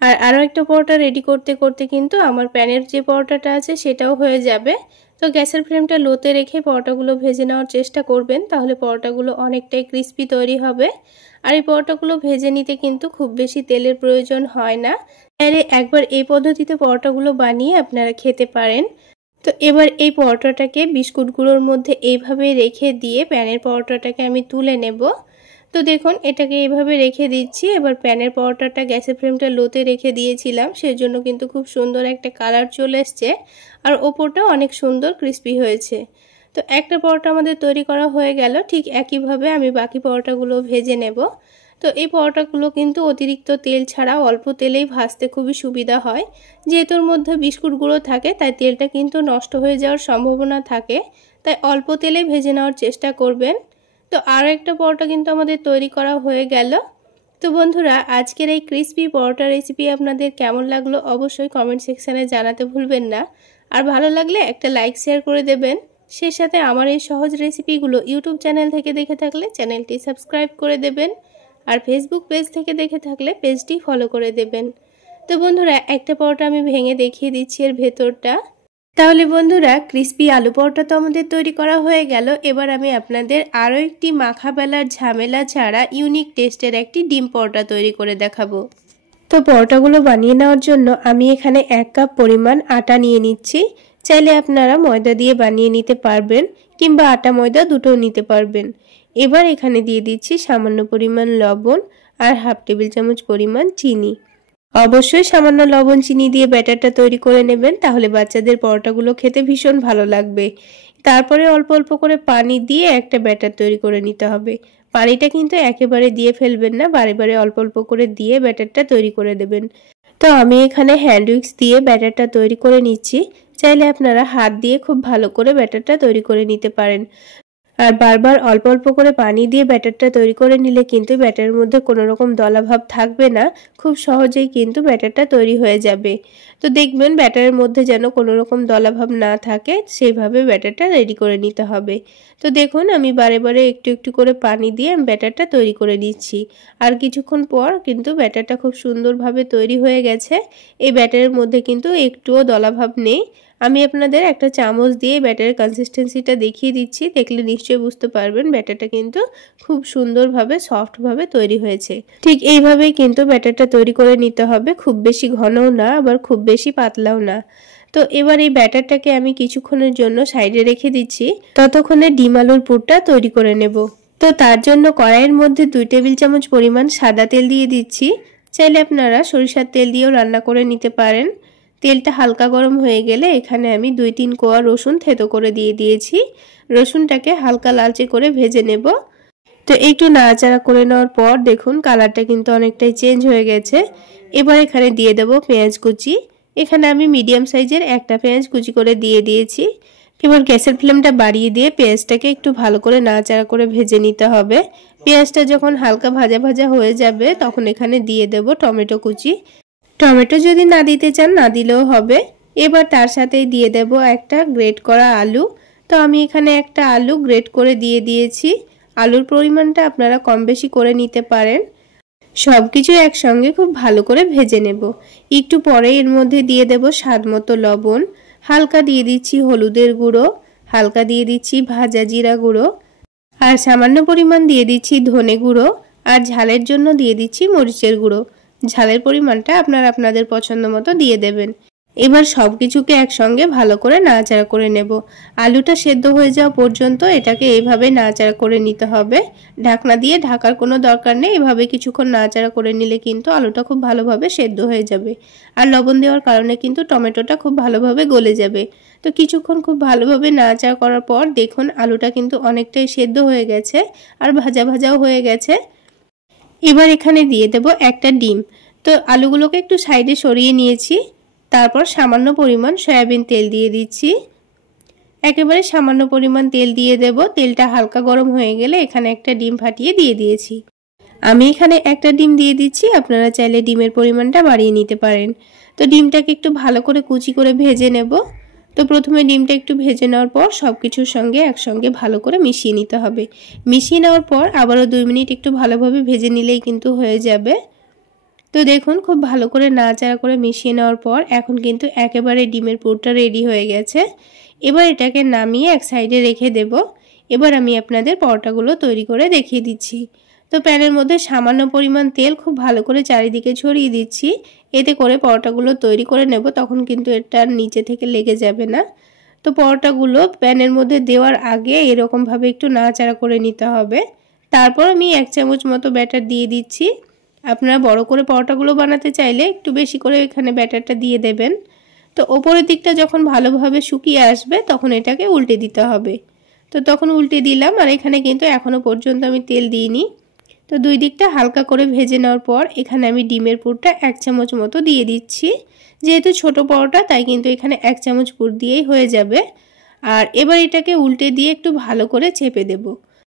আর আরও একটা পরোটা রেডি করতে করতে কিন্তু আমার প্যানের যে পরোটাটা আছে সেটাও হয়ে যাবে। তো গ্যাসের ফ্লেমটা লোতে রেখে পরোটাগুলো ভেজে নেওয়ার চেষ্টা করবেন, তাহলে পরোটাগুলো অনেকটাই ক্রিস্পি তৈরি হবে। আর এই পরোটাগুলো ভেজে নিতে কিন্তু খুব বেশি তেলের প্রয়োজন হয় না, তাহলে একবার এই পদ্ধতিতে পরোটাগুলো বানিয়ে আপনারা খেতে পারেন। তো এবার এই পরোটাটাকে বিস্কুট গুঁড়োর মধ্যে এইভাবে রেখে দিয়ে প্যানের পরোটাটাকে আমি তুলে নেব। তো দেখুন এটাকে এইভাবে রেখে দিচ্ছি। এবার প্যানের পরোটাটা গ্যাসের ফ্লেমটা লোতে রেখে দিয়েছিলাম, সেজন্য কিন্তু খুব সুন্দর একটা কালার চলে এসছে আর ওপরটাও অনেক সুন্দর ক্রিস্পি হয়েছে। তো একটা পরোটা আমাদের তৈরি করা হয়ে গেল, ঠিক একইভাবে আমি বাকি পরোটাগুলো ভেজে নেব। তো এই পরোটাগুলো কিন্তু অতিরিক্ত তেল ছাড়া অল্প তেলেই ভাজতে খুবই সুবিধা হয়। যেহেতু এর মধ্যে বিস্কুট গুঁড়ো থাকে তাই তেলটা কিন্তু নষ্ট হয়ে যাওয়ার সম্ভাবনা থাকে, তাই অল্প তেলে ভেজে নেওয়ার চেষ্টা করবেন। তো আরও একটা পরোটা কিন্তু আমাদের তৈরি করা হয়ে গেল। তো বন্ধুরা, আজকের এই ক্রিসপি পরোটা রেসিপি আপনাদের কেমন লাগলো অবশ্যই কমেন্ট সেকশানে জানাতে ভুলবেন না। আর ভালো লাগলে একটা লাইক শেয়ার করে দেবেন। সেই সাথে আমার এই সহজ রেসিপিগুলো ইউটিউব চ্যানেল থেকে দেখে থাকলে চ্যানেলটি সাবস্ক্রাইব করে দেবেন, আর ফেসবুক পেজ থেকে দেখে থাকলে পেজটি ফলো করে দেবেন। তো বন্ধুরা, একটা পরোটা আমি ভেঙে দেখিয়ে দিচ্ছি এর ভেতরটা। তাহলে বন্ধুরা, ক্রিসপি আলু পরোটা তো আমাদের তৈরি করা হয়ে গেল। এবার আমি আপনাদের আরও একটি মাখা বেলার ঝামেলা ছাড়া ইউনিক টেস্টের একটি ডিম পরোটা তৈরি করে দেখাবো। তো পরোটাগুলো বানিয়ে নেওয়ার জন্য আমি এখানে 1 কাপ পরিমাণ আটা নিয়ে নিচ্ছি। চাইলে আপনারা ময়দা দিয়ে বানিয়ে নিতে পারবেন, কিংবা আটা ময়দা দুটোও নিতে পারবেন। এবার এখানে দিয়ে দিচ্ছি সামান্য পরিমাণ লবণ আর হাফ টেবিল চামচ পরিমাণ চিনি। অবশ্যই সামান্য লবণ চিনি দিয়ে ব্যাটারটা তৈরি করে নেবেন, তাহলে বাচ্চাদের পরোটাগুলো খেতে ভীষণ ভালো লাগবে। তারপরে অল্প অল্প করে পানি দিয়ে একটা ব্যাটার তৈরি করে নিতে হবে। পানিটা কিন্তু একেবারে দিয়ে ফেলবেন না, বারে বারে অল্প অল্প করে দিয়ে ব্যাটারটা তৈরি করে দেবেন। তো আমি এখানে হ্যান্ড উইক্স দিয়ে ব্যাটারটা তৈরি করে নিচ্ছি। চাইলে আপনারা হাত দিয়ে খুব ভালো করে ব্যাটারটা তৈরি করে নিতে পারেন। আর বারবার অল্প অল্প করে পানি দিয়ে ব্যাটারটা তৈরি করে নিলে কিন্তু ব্যাটারের মধ্যে কোনো রকম দলাভাব থাকবে না, খুব সহজেই কিন্তু ব্যাটারটা তৈরি হয়ে যাবে। তো দেখবেন ব্যাটারের মধ্যে যেন কোনো রকম দলাভাব না থাকে, সেইভাবে ব্যাটারটা রেডি করে নিতে হবে। তো দেখুন, আমি বারে বারে একটু একটু করে পানি দিয়ে ব্যাটারটা তৈরি করে নিচ্ছি। আর কিছুক্ষণ পর কিন্তু ব্যাটারটা খুব সুন্দরভাবে তৈরি হয়ে গেছে। এই ব্যাটারের মধ্যে কিন্তু একটুও দলাভাব নেই। আমি আপনাদের একটা চামচ দিয়ে ব্যাটারের কনসিস্টেন্সিটা দেখিয়ে দিচ্ছি, দেখলে নিশ্চয়ই বুঝতে পারবেন ব্যাটারটা কিন্তু খুব সুন্দরভাবে সফটভাবে তৈরি হয়েছে। ঠিক এইভাবেই কিন্তু ব্যাটারটা তৈরি করে নিতে হবে, খুব বেশি ঘনও না আবার খুব বেশি পাতলাও না। তো এবার এই ব্যাটারটাকে আমি কিছুক্ষণের জন্য সাইডে রেখে দিচ্ছি, ততক্ষণে ডিম আলুর পুরটা তৈরি করে নেব। তো তার জন্য কড়াইয়ের মধ্যে 2 টেবিল চামচ পরিমাণ সাদা তেল দিয়ে দিচ্ছি। চাইলে আপনারা সরিষার তেল দিয়েও রান্না করে নিতে পারেন। তেলটা হালকা গরম হয়ে গেলে এখানে আমি 2-3 কোয়া রসুন থেতো করে দিয়ে দিয়েছি। রসুনটাকে হালকা লালচে করে ভেজে নেব। তো একটু নাড়াচাড়া করে নেওয়ার পর দেখুন কালারটা কিন্তু অনেকটাই চেঞ্জ হয়ে গেছে। এবার এখানে দিয়ে দেব পেঁয়াজ কুচি। এখানে আমি মিডিয়াম সাইজের একটা পেঁয়াজ কুচি করে দিয়ে দিয়েছি। এবার গ্যাসের ফ্লেমটা বাড়িয়ে দিয়ে পেঁয়াজটাকে একটু ভালো করে নাড়াচাড়া করে ভেজে নিতে হবে। পেঁয়াজটা যখন হালকা ভাজা ভাজা হয়ে যাবে তখন এখানে দিয়ে দেব টমেটো কুচি। টমেটো যদি না দিতে চান না দিলেও হবে। এবার তার সাথেই দিয়ে দেব একটা গ্রেট করা আলু। তো আমি এখানে একটা আলু গ্রেট করে দিয়ে দিয়েছি। আলুর পরিমাণটা আপনারা কম বেশি করে নিতে পারেন। সব কিছু একসঙ্গে খুব ভালো করে ভেজে নেব। একটু পরে এর মধ্যে দিয়ে দেব স্বাদ মতো লবণ, হালকা দিয়ে দিচ্ছি হলুদের গুঁড়ো, হালকা দিয়ে দিচ্ছি ভাজা জিরা গুঁড়ো, আর সামান্য পরিমাণ দিয়ে দিচ্ছি ধনে গুঁড়ো, আর ঝালের জন্য দিয়ে দিচ্ছি মরিচের গুঁড়ো। ঝালের পরিমাণটা আপনারা আপনাদের পছন্দ মতো দিয়ে দেবেন। এবার সব কিছুকে একসঙ্গে ভালো করে নাড়াচাড়া করে নেব। আলুটা সেদ্ধ হয়ে যাওয়া পর্যন্ত এটাকে এইভাবে নাড়াচাড়া করে নিতে হবে। ঢাকনা দিয়ে ঢাকার কোনো দরকার নেই, এভাবে কিছুক্ষণ নাড়াচাড়া করে নিলে কিন্তু আলুটা খুব ভালোভাবে সেদ্ধ হয়ে যাবে। আর লবণ দেওয়ার কারণে কিন্তু টমেটোটা খুব ভালোভাবে গলে যাবে। তো কিছুক্ষণ খুব ভালোভাবে নাড়াচাড়া করার পর দেখুন আলুটা কিন্তু অনেকটাই সেদ্ধ হয়ে গেছে আর ভাজা ভাজাও হয়ে গেছে। এবার এখানে দিয়ে দেব একটা ডিম। তো আলুগুলোকে একটু সাইডে সরিয়ে নিয়েছি। তারপর সামান্য পরিমাণ সয়াবিন তেল দিয়ে দিচ্ছি। একেবারে সামান্য পরিমাণ তেল দিয়ে দেব। তেলটা হালকা গরম হয়ে গেলে এখানে একটা ডিম ফাটিয়ে দিয়ে দিয়েছি। আমি এখানে একটা ডিম দিয়ে দিচ্ছি, আপনারা চাইলে ডিমের পরিমাণটা বাড়িয়ে নিতে পারেন। তো ডিমটাকে একটু ভালো করে কুচি করে ভেজে নেব। তো প্রথমে ডিমটা একটু ভেজে নেওয়ার পর সব কিছুর সঙ্গে একসঙ্গে ভালো করে মিশিয়ে নিতে হবে। মিশিয়ে নেওয়ার পর আবারও 2 মিনিট একটু ভালোভাবে ভেজে নিলেই কিন্তু হয়ে যাবে। তো দেখুন খুব ভালো করে নাড়াচাড়া করে মিশিয়ে নেওয়ার পর এখন কিন্তু একেবারে ডিমের পুরটা রেডি হয়ে গেছে। এবার এটাকে নামিয়ে এক সাইডে রেখে দেব। এবার আমি আপনাদের পরোটাগুলো তৈরি করে দেখিয়ে দিচ্ছি। তো প্যানের মধ্যে সামান্য পরিমাণ তেল খুব ভালো করে চারিদিকে ছড়িয়ে দিচ্ছি। এতে করে পরোটাগুলো তৈরি করে নেব, তখন কিন্তু এটা নিচে থেকে লেগে যাবে না। তো পরোটাগুলো প্যানের মধ্যে দেওয়ার আগে এরকমভাবে একটু নাড়াচাড়া করে নিতে হবে। তারপর আমি 1 চামচ মতো ব্যাটার দিয়ে দিচ্ছি। আপনারা বড় করে পরোটাগুলো বানাতে চাইলে একটু বেশি করে এখানে ব্যাটারটা দিয়ে দেবেন। তো ওপরের দিকটা যখন ভালোভাবে শুকিয়ে আসবে তখন এটাকে উল্টে দিতে হবে। তো তখন উল্টে দিলাম, আর এখানে কিন্তু এখনো পর্যন্ত আমি তেল দিইনি। তো দুই দিকটা হালকা করে ভেজে নেওয়ার পর এখানে আমি ডিমের পুরটা 1 চামচ মতো দিয়ে দিচ্ছি। যেহেতু ছোট পরোটা তাই কিন্তু এখানে 1 চামচ পুর দিয়েই হয়ে যাবে। আর এবার এটাকে উল্টে দিয়ে একটু ভালো করে চেপে দেব।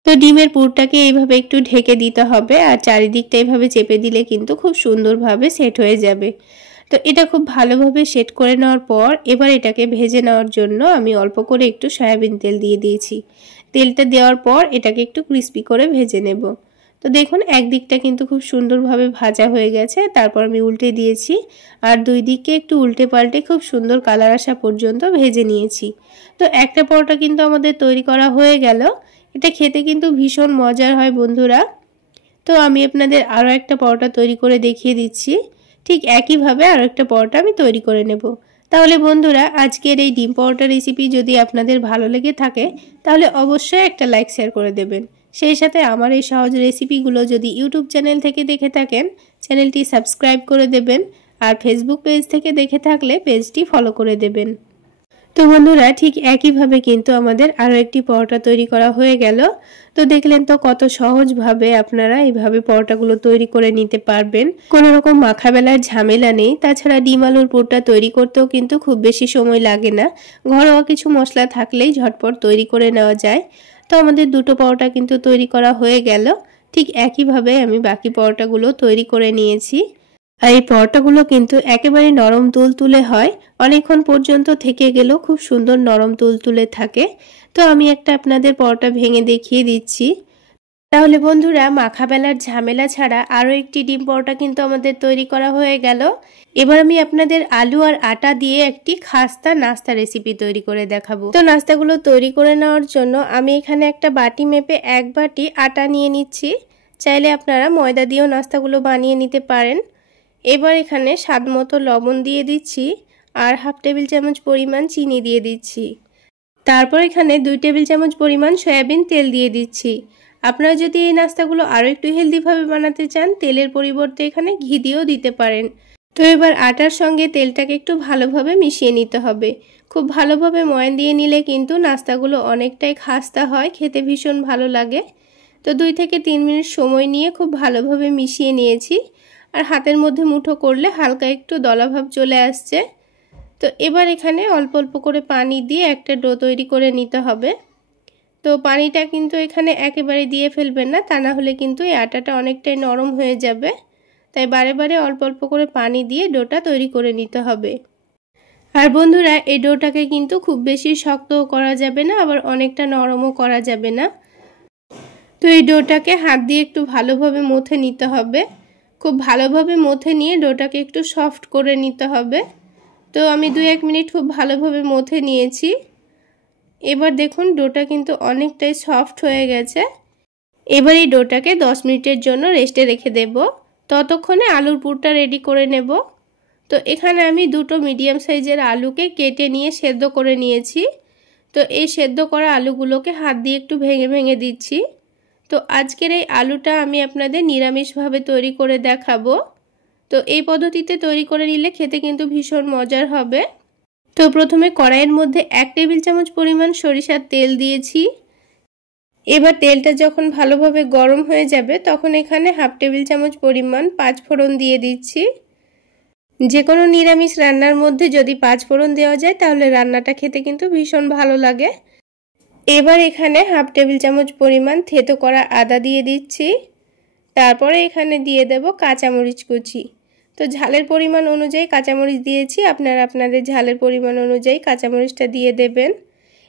তো ডিমের পুরটাকে এইভাবে একটু ঢেকে দিতে হবে আর চারিদিকটা এইভাবে চেপে দিলে কিন্তু খুব সুন্দরভাবে সেট হয়ে যাবে। তো এটা খুব ভালোভাবে সেট করে নেওয়ার পর এবার এটাকে ভেজে নেওয়ার জন্য আমি অল্প করে একটু সয়াবিন তেল দিয়ে দিয়েছি। তেলটা দেওয়ার পর এটাকে একটু ক্রিস্পি করে ভেজে নেব। তো দেখুন একদিকটা কিন্তু খুব সুন্দরভাবে ভাজা হয়ে গেছে, তারপর আমি উল্টে দিয়েছি আর দুই দিকে একটু উল্টে পাল্টে খুব সুন্দর কালার আসা পর্যন্ত ভেজে নিয়েছি। তো একটা পরোটা কিন্তু আমাদের তৈরি করা হয়ে গেল। এটা খেতে কিন্তু ভীষণ মজার হয় বন্ধুরা। তো আমি আপনাদের আরও একটা পরোটা তৈরি করে দেখিয়ে দিচ্ছি। ঠিক একইভাবে আরও একটা পরোটা আমি তৈরি করে নেব। তাহলে বন্ধুরা আজকের এই ডিম পরোটা রেসিপি যদি আপনাদের ভালো লেগে থাকে তাহলে অবশ্যই একটা লাইক শেয়ার করে দেবেন। সেই সাথে আমার এই সহজ রেসিপিগুলো যদি ইউটিউব চ্যানেল থেকে দেখে থাকেন চ্যানেলটি সাবস্ক্রাইব করে দেবেন আর ফেসবুক পেজ থেকে দেখে থাকলে পেজটি ফলো করে দেবেন। তো বন্ধুরা ঠিক একইভাবে কিন্তু আমাদের আরও একটি পরোটা তৈরি করা হয়ে গেল। তো দেখলেন তো কত সহজভাবে আপনারা এইভাবে পরোটাগুলো তৈরি করে নিতে পারবেন। কোনো রকম মাখাবেলার ঝামেলা নেই। তাছাড়া ডিম আলুর পুরটা তৈরি করতেও কিন্তু খুব বেশি সময় লাগে না। ঘরোয়া কিছু মশলা থাকলেই ঝটপট তৈরি করে নেওয়া যায়। তো আমাদের দুটো পরোটা কিন্তু তৈরি করা হয়ে গেল। ঠিক একইভাবে আমি বাকি পরোটাগুলো তৈরি করে নিয়েছি। আর এই পরোটাগুলো কিন্তু একেবারে নরম তুলতুলে হয়, অনেকক্ষণ পর্যন্ত থেকে গেলেও খুব সুন্দর নরম তুলতুলে থাকে। তো আমি একটা আপনাদের পরোটা ভেঙে দেখিয়ে দিচ্ছি। তাহলে বন্ধুরা মাখাবেলার ঝামেলা ছাড়া আরও একটি ডিম পরোটা কিন্তু আমাদের তৈরি করা হয়ে গেল। এবার আমি আপনাদের আলু আর আটা দিয়ে একটি খাস্তা নাস্তা রেসিপি তৈরি করে দেখাবো। তো নাস্তাগুলো তৈরি করে নেওয়ার জন্য আমি এখানে একটা বাটি মেপে 1 বাটি আটা নিয়ে নিচ্ছি। চাইলে আপনারা ময়দা দিয়েও নাস্তাগুলো বানিয়ে নিতে পারেন। এবার এখানে স্বাদ মতো লবণ দিয়ে দিচ্ছি আর 1/2 টেবিল চামচ পরিমাণ চিনি দিয়ে দিচ্ছি। তারপর এখানে 2 টেবিল চামচ পরিমাণ সয়াবিন তেল দিয়ে দিচ্ছি। আপনারা যদি এই নাস্তাগুলো আরও একটু হেলদিভাবে বানাতে চান তেলের পরিবর্তে এখানে ঘি দিয়েও দিতে পারেন। তো এবার আটার সঙ্গে তেলটাকে একটু ভালোভাবে মিশিয়ে নিতে হবে। খুব ভালোভাবে ময়ান দিয়ে নিলে কিন্তু নাস্তাগুলো অনেকটাই খাস্তা হয়, খেতে ভীষণ ভালো লাগে। তো 2 থেকে 3 মিনিট সময় নিয়ে খুব ভালোভাবে মিশিয়ে নিয়েছি আর হাতের মধ্যে মুঠো করলে হালকা একটু দলাভাব চলে আসছে। তো এবার এখানে অল্প অল্প করে পানি দিয়ে একটা ডো তৈরি করে নিতে হবে। তো পানিটা কিন্তু এখানে একেবারে দিয়ে ফেলবেন না, তা না হলে কিন্তু এই আটাটা অনেকটাই নরম হয়ে যাবে। তাই বারে বারে অল্প অল্প করে পানি দিয়ে ডোটা তৈরি করে নিতে হবে। আর বন্ধুরা এই ডোটাকে কিন্তু খুব বেশি শক্তও করা যাবে না, আবার অনেকটা নরমও করা যাবে না। তো এই ডোটাকে হাত দিয়ে একটু ভালোভাবে মথে নিতে হবে। খুব ভালোভাবে মথে নিয়ে ডোটাকে একটু সফট করে নিতে হবে। তো আমি 2-1 মিনিট খুব ভালোভাবে মথে নিয়েছি। এবার দেখুন ডোটা কিন্তু অনেকটাই সফট হয়ে গেছে। এবার এই ডোটাকে 10 মিনিটের জন্য রেস্টে রেখে দেব। ততক্ষণে আলুর পুরটা রেডি করে নেব। তো এখানে আমি 2টো মিডিয়াম সাইজের আলুকে কেটে নিয়ে সেদ্ধ করে নিয়েছি। তো এই সেদ্ধ করা আলুগুলোকে হাত দিয়ে একটু ভেঙে ভেঙে দিচ্ছি। তো আজকের এই আলুটা আমি আপনাদের নিরামিষভাবে তৈরি করে দেখাবো। তো এই পদ্ধতিতে তৈরি করে নিলে খেতে কিন্তু ভীষণ মজার হবে। তো প্রথমে কড়াইয়ের মধ্যে 1 টেবিল চামচ পরিমাণ সরিষার তেল দিয়েছি। এবার তেলটা যখন ভালোভাবে গরম হয়ে যাবে তখন এখানে 1/2 টেবিল চামচ পরিমাণ 5 ফোড়ন দিয়ে দিচ্ছি। যে কোনো নিরামিষ রান্নার মধ্যে যদি 5 ফোড়ন দেওয়া যায় তাহলে রান্নাটা খেতে কিন্তু ভীষণ ভালো লাগে। এবার এখানে 1/2 টেবিল চামচ পরিমাণ থেতো করা আদা দিয়ে দিচ্ছি। তারপরে এখানে দিয়ে দেব কাঁচামরিচ কুচি। তো ঝালের পরিমাণ অনুযায়ী কাঁচামরিচ দিয়েছি, আপনারা আপনাদের ঝালের পরিমাণ অনুযায়ী কাঁচামরিচটা দিয়ে দেবেন।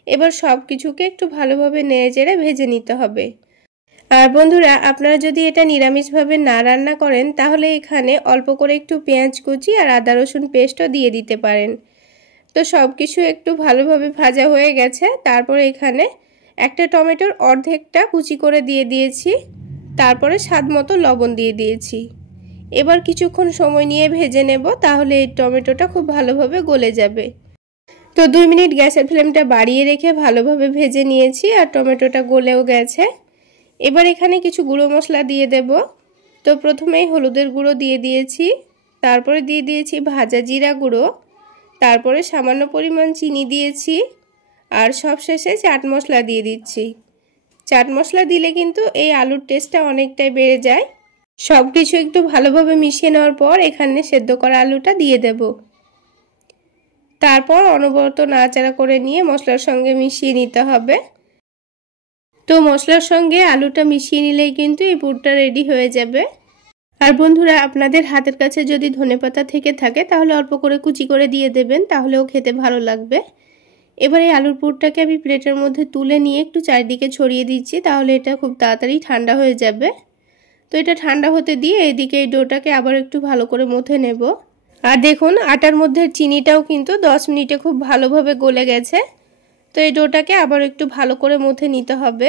এবার সব কিছুকে একটু ভালোভাবে নেড়েচেড়ে ভেজে নিতে হবে। আর বন্ধুরা আপনারা যদি এটা নিরামিষভাবে না রান্না করেন তাহলে এখানে অল্প করে একটু পেঁয়াজ কুচি আর আদা রসুন পেস্টও দিয়ে দিতে পারেন। তো সব কিছু একটু ভালোভাবে ভাজা হয়ে গেছে। তারপরে এখানে একটা টমেটোর অর্ধেকটা কুচি করে দিয়ে দিয়েছি। তারপরে স্বাদ মতো লবণ দিয়ে দিয়েছি। এবার কিছুক্ষণ সময় নিয়ে ভেজে নেব, তাহলে এই টমেটোটা খুব ভালোভাবে গলে যাবে। তো 2 মিনিট গ্যাসের ফ্লেমটা বাড়িয়ে রেখে ভালোভাবে ভেজে নিয়েছি আর টমেটোটা গলেও গেছে। এবার এখানে কিছু গুঁড়ো মশলা দিয়ে দেব। তো প্রথমেই হলুদের গুঁড়ো দিয়ে দিয়েছি, তারপরে দিয়ে দিয়েছি ভাজা জিরা গুঁড়ো, তারপরে সামান্য পরিমাণ চিনি দিয়েছি আর সবশেষে চাট মশলা দিয়ে দিচ্ছি। চাট মশলা দিলে কিন্তু এই আলুর টেস্টটা অনেকটাই বেড়ে যায়। সব কিছু একটু ভালোভাবে মিশিয়ে নেওয়ার পর এখানে সেদ্ধ করা আলুটা দিয়ে দেব। তারপর অনবরত নাড়াচাড়া করে নিয়ে মশলার সঙ্গে মিশিয়ে নিতে হবে। তো মশলার সঙ্গে আলুটা মিশিয়ে নিলেই কিন্তু এই পুরটা রেডি হয়ে যাবে। আর বন্ধুরা, আপনাদের হাতের কাছে যদি ধনেপাতা থেকে থাকে তাহলে অল্প করে কুচি করে দিয়ে দেবেন, তাহলেও খেতে ভালো লাগবে। এবার এই আলুর পুরটাকে আমি প্লেটের মধ্যে তুলে নিয়ে একটু চারিদিকে ছড়িয়ে দিচ্ছি, তাহলে এটা খুব তাড়াতাড়ি ঠান্ডা হয়ে যাবে। তো এটা ঠান্ডা হতে দিয়ে এদিকে এই ডোটাকে আবার একটু ভালো করে মথে নেব। আর দেখুন, আটার মধ্যে চিনিটাও কিন্তু 10 মিনিটে খুব ভালোভাবে গলে গেছে। তো এই ডোটাকে আবার একটু ভালো করে মথে নিতে হবে।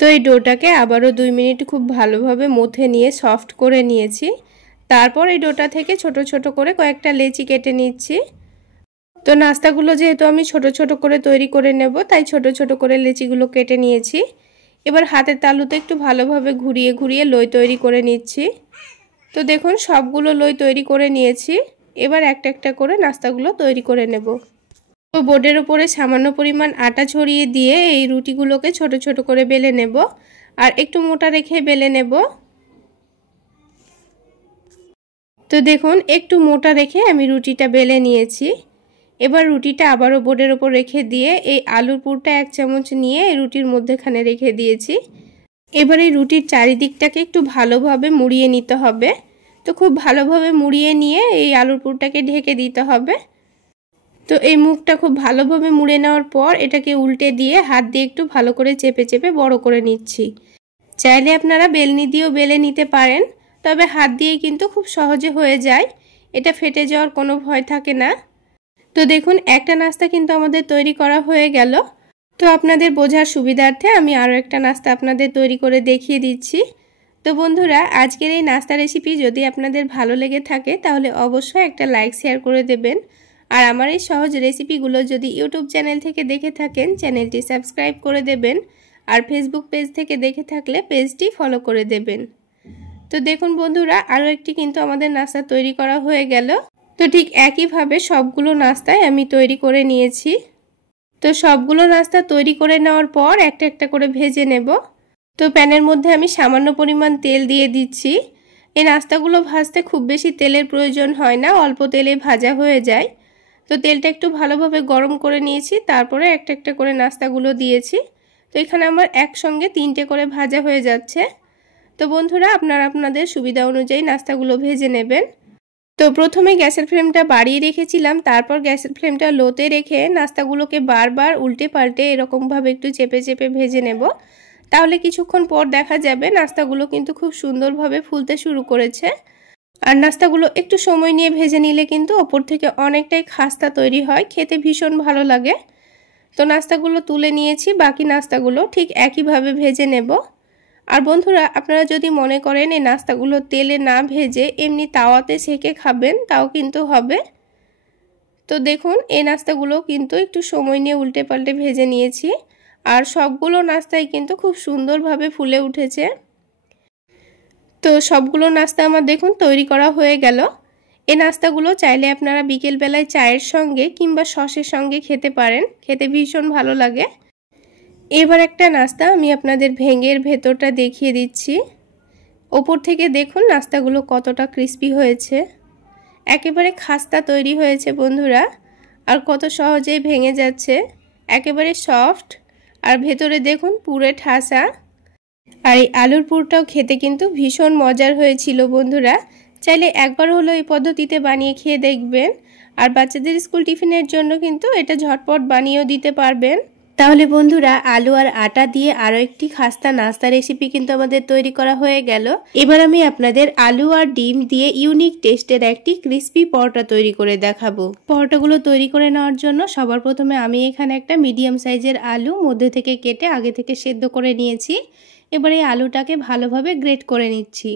তো এই ডোটাকে আবারও 2 মিনিট খুব ভালোভাবে মথে নিয়ে সফট করে নিয়েছি। তারপর এই ডোটা থেকে ছোট ছোট করে কয়েকটা লেচি কেটে নিচ্ছি। তো নাস্তাগুলো যেহেতু আমি ছোট ছোট করে তৈরি করে নেব, তাই ছোট ছোট করে লেচিগুলো কেটে নিয়েছি। এবার হাতের তালুতে একটু ভালোভাবে ঘুরিয়ে ঘুরিয়ে লই তৈরি করে নিচ্ছি। তো দেখুন, সবগুলো লই তৈরি করে নিয়েছি। এবার একটা একটা করে নাস্তাগুলো তৈরি করে নেব। তো বোর্ডের উপরে সামান্য পরিমাণ আটা ছড়িয়ে দিয়ে এই রুটিগুলোকে ছোট ছোট করে বেলে নেব, আর একটু মোটা রেখে বেলে নেব। তো দেখুন, একটু মোটা রেখে আমি রুটিটা বেলে নিয়েছি। এবার রুটিটা আবারও বোর্ডের ওপর রেখে দিয়ে এই আলুর পুরটা 1 চামচ নিয়ে এই রুটির মধ্যেখানে রেখে দিয়েছি। এবার এই রুটির চারিদিকটাকে একটু ভালোভাবে মুড়িয়ে নিতে হবে। তো খুব ভালোভাবে মুড়িয়ে নিয়ে এই আলুর পুরটাকে ঢেকে দিতে হবে। তো এই মুখটা খুব ভালোভাবে মুড়ে নেওয়ার পর এটাকে উল্টে দিয়ে হাত দিয়ে একটু ভালো করে চেপে চেপে বড় করে নিচ্ছি। চাইলে আপনারা বেলনি দিয়েও বেলে নিতে পারেন, তবে হাত দিয়ে কিন্তু খুব সহজে হয়ে যায়, এটা ফেটে যাওয়ার কোনো ভয় থাকে না। তো দেখুন, একটা নাস্তা কিন্তু আমাদের তৈরি করা হয়ে গেল। তো আপনাদের বোঝার সুবিধার্থে আমি আরও একটা নাস্তা আপনাদের তৈরি করে দেখিয়ে দিচ্ছি। তো বন্ধুরা, আজকের এই নাস্তা রেসিপি যদি আপনাদের ভালো লেগে থাকে তাহলে অবশ্যই একটা লাইক শেয়ার করে দেবেন। আর আমার এই সহজ রেসিপিগুলো যদি ইউটিউব চ্যানেল থেকে দেখে থাকেন, চ্যানেলটি সাবস্ক্রাইব করে দেবেন। আর ফেসবুক পেজ থেকে দেখে থাকলে পেজটি ফলো করে দেবেন। তো দেখুন বন্ধুরা, আরও একটি কিন্তু আমাদের নাস্তা তৈরি করা হয়ে গেল। তো ঠিক একইভাবে সবগুলো নাস্তায় আমি তৈরি করে নিয়েছি। তো সবগুলো নাস্তা তৈরি করে নেওয়ার পর একটা একটা করে ভেজে নেব। তো প্যানের মধ্যে আমি সামান্য পরিমাণ তেল দিয়ে দিচ্ছি। এই নাস্তাগুলো ভাজতে খুব বেশি তেলের প্রয়োজন হয় না, অল্প তেলে ভাজা হয়ে যায়। তো তেলটা একটু ভালোভাবে গরম করে নিয়েছি, তারপরে একটা একটা করে নাস্তাগুলো দিয়েছি। তো এখানে আমার একসঙ্গে 3টে করে ভাজা হয়ে যাচ্ছে। তো বন্ধুরা, আপনারা আপনাদের সুবিধা অনুযায়ী নাস্তাগুলো ভেজে নেবেন। তো প্রথমে গ্যাসের ফ্লেমটা বাড়িয়ে রেখেছিলাম, তারপর গ্যাসের ফ্লেমটা লোতে রেখে নাস্তাগুলোকে বারবার উল্টে পাল্টে এরকমভাবে একটু চেপে চেপে ভেজে নেব। তাহলে কিছুক্ষণ পর দেখা যাবে নাস্তাগুলো কিন্তু খুব সুন্দরভাবে ফুলতে শুরু করেছে। আর নাস্তাগুলো একটু সময় নিয়ে ভেজে নিলে কিন্তু ওপর থেকে অনেকটাই খাস্তা তৈরি হয়, খেতে ভীষণ ভালো লাগে। তো নাস্তাগুলো তুলে নিয়েছি, বাকি নাস্তাগুলো ঠিক একইভাবে ভেজে নেব। আর বন্ধুরা, আপনারা যদি মনে করেন এই নাস্তাগুলো তেলে না ভেজে এমনি তাওয়াতে সেকে খাবেন, তাও কিন্তু হবে। তো দেখুন, এই নাস্তাগুলো কিন্তু একটু সময় নিয়ে উল্টে পাল্টে ভেজে নিয়েছি। আর সবগুলো নাস্তাই কিন্তু খুব সুন্দরভাবে ফুলে উঠেছে। তো সবগুলো নাস্তা আমার দেখুন তৈরি করা হয়ে গেল। এই নাস্তাগুলো চাইলে আপনারা বিকেলবেলায় চায়ের সঙ্গে কিংবা সসের সঙ্গে খেতে পারেন, খেতে ভীষণ ভালো লাগে। এবার একটা নাস্তা আমি আপনাদের ভেঙে ভেতরটা দেখিয়ে দিচ্ছি। ওপর থেকে দেখুন নাস্তাগুলো কতটা ক্রিস্পি হয়েছে, একেবারে খাস্তা তৈরি হয়েছে বন্ধুরা। আর কত সহজেই ভেঙে যাচ্ছে, একেবারে সফট। আর ভেতরে দেখুন পুরে ঠাসা। আর এই আলুর পুরটাও খেতে কিন্তু ভীষণ মজার হয়েছিল বন্ধুরা। চাইলে একবার হলো এই পদ্ধতিতে বানিয়ে খেয়ে দেখবেন। আর বাচ্চাদের স্কুল টিফিনের জন্য কিন্তু এটা ঝটপট বানিয়েও দিতে পারবেন। তাহলে বন্ধুরা, আলু আর আটা দিয়ে আরও একটি খাস্তা নাস্তা রেসিপি কিন্তু আমাদের তৈরি করা হয়ে গেল। এবার আমি আপনাদের আলু আর ডিম দিয়ে ইউনিক টেস্টের একটি ক্রিস্পি পরোটা তৈরি করে দেখাবো। পরোটাগুলো তৈরি করে নেওয়ার জন্য সবার প্রথমে আমি এখানে একটা মিডিয়াম সাইজের আলু মধ্যে থেকে কেটে আগে থেকে সেদ্ধ করে নিয়েছি। এবার এই আলুটাকে ভালোভাবে গ্রেট করে নিচ্ছি।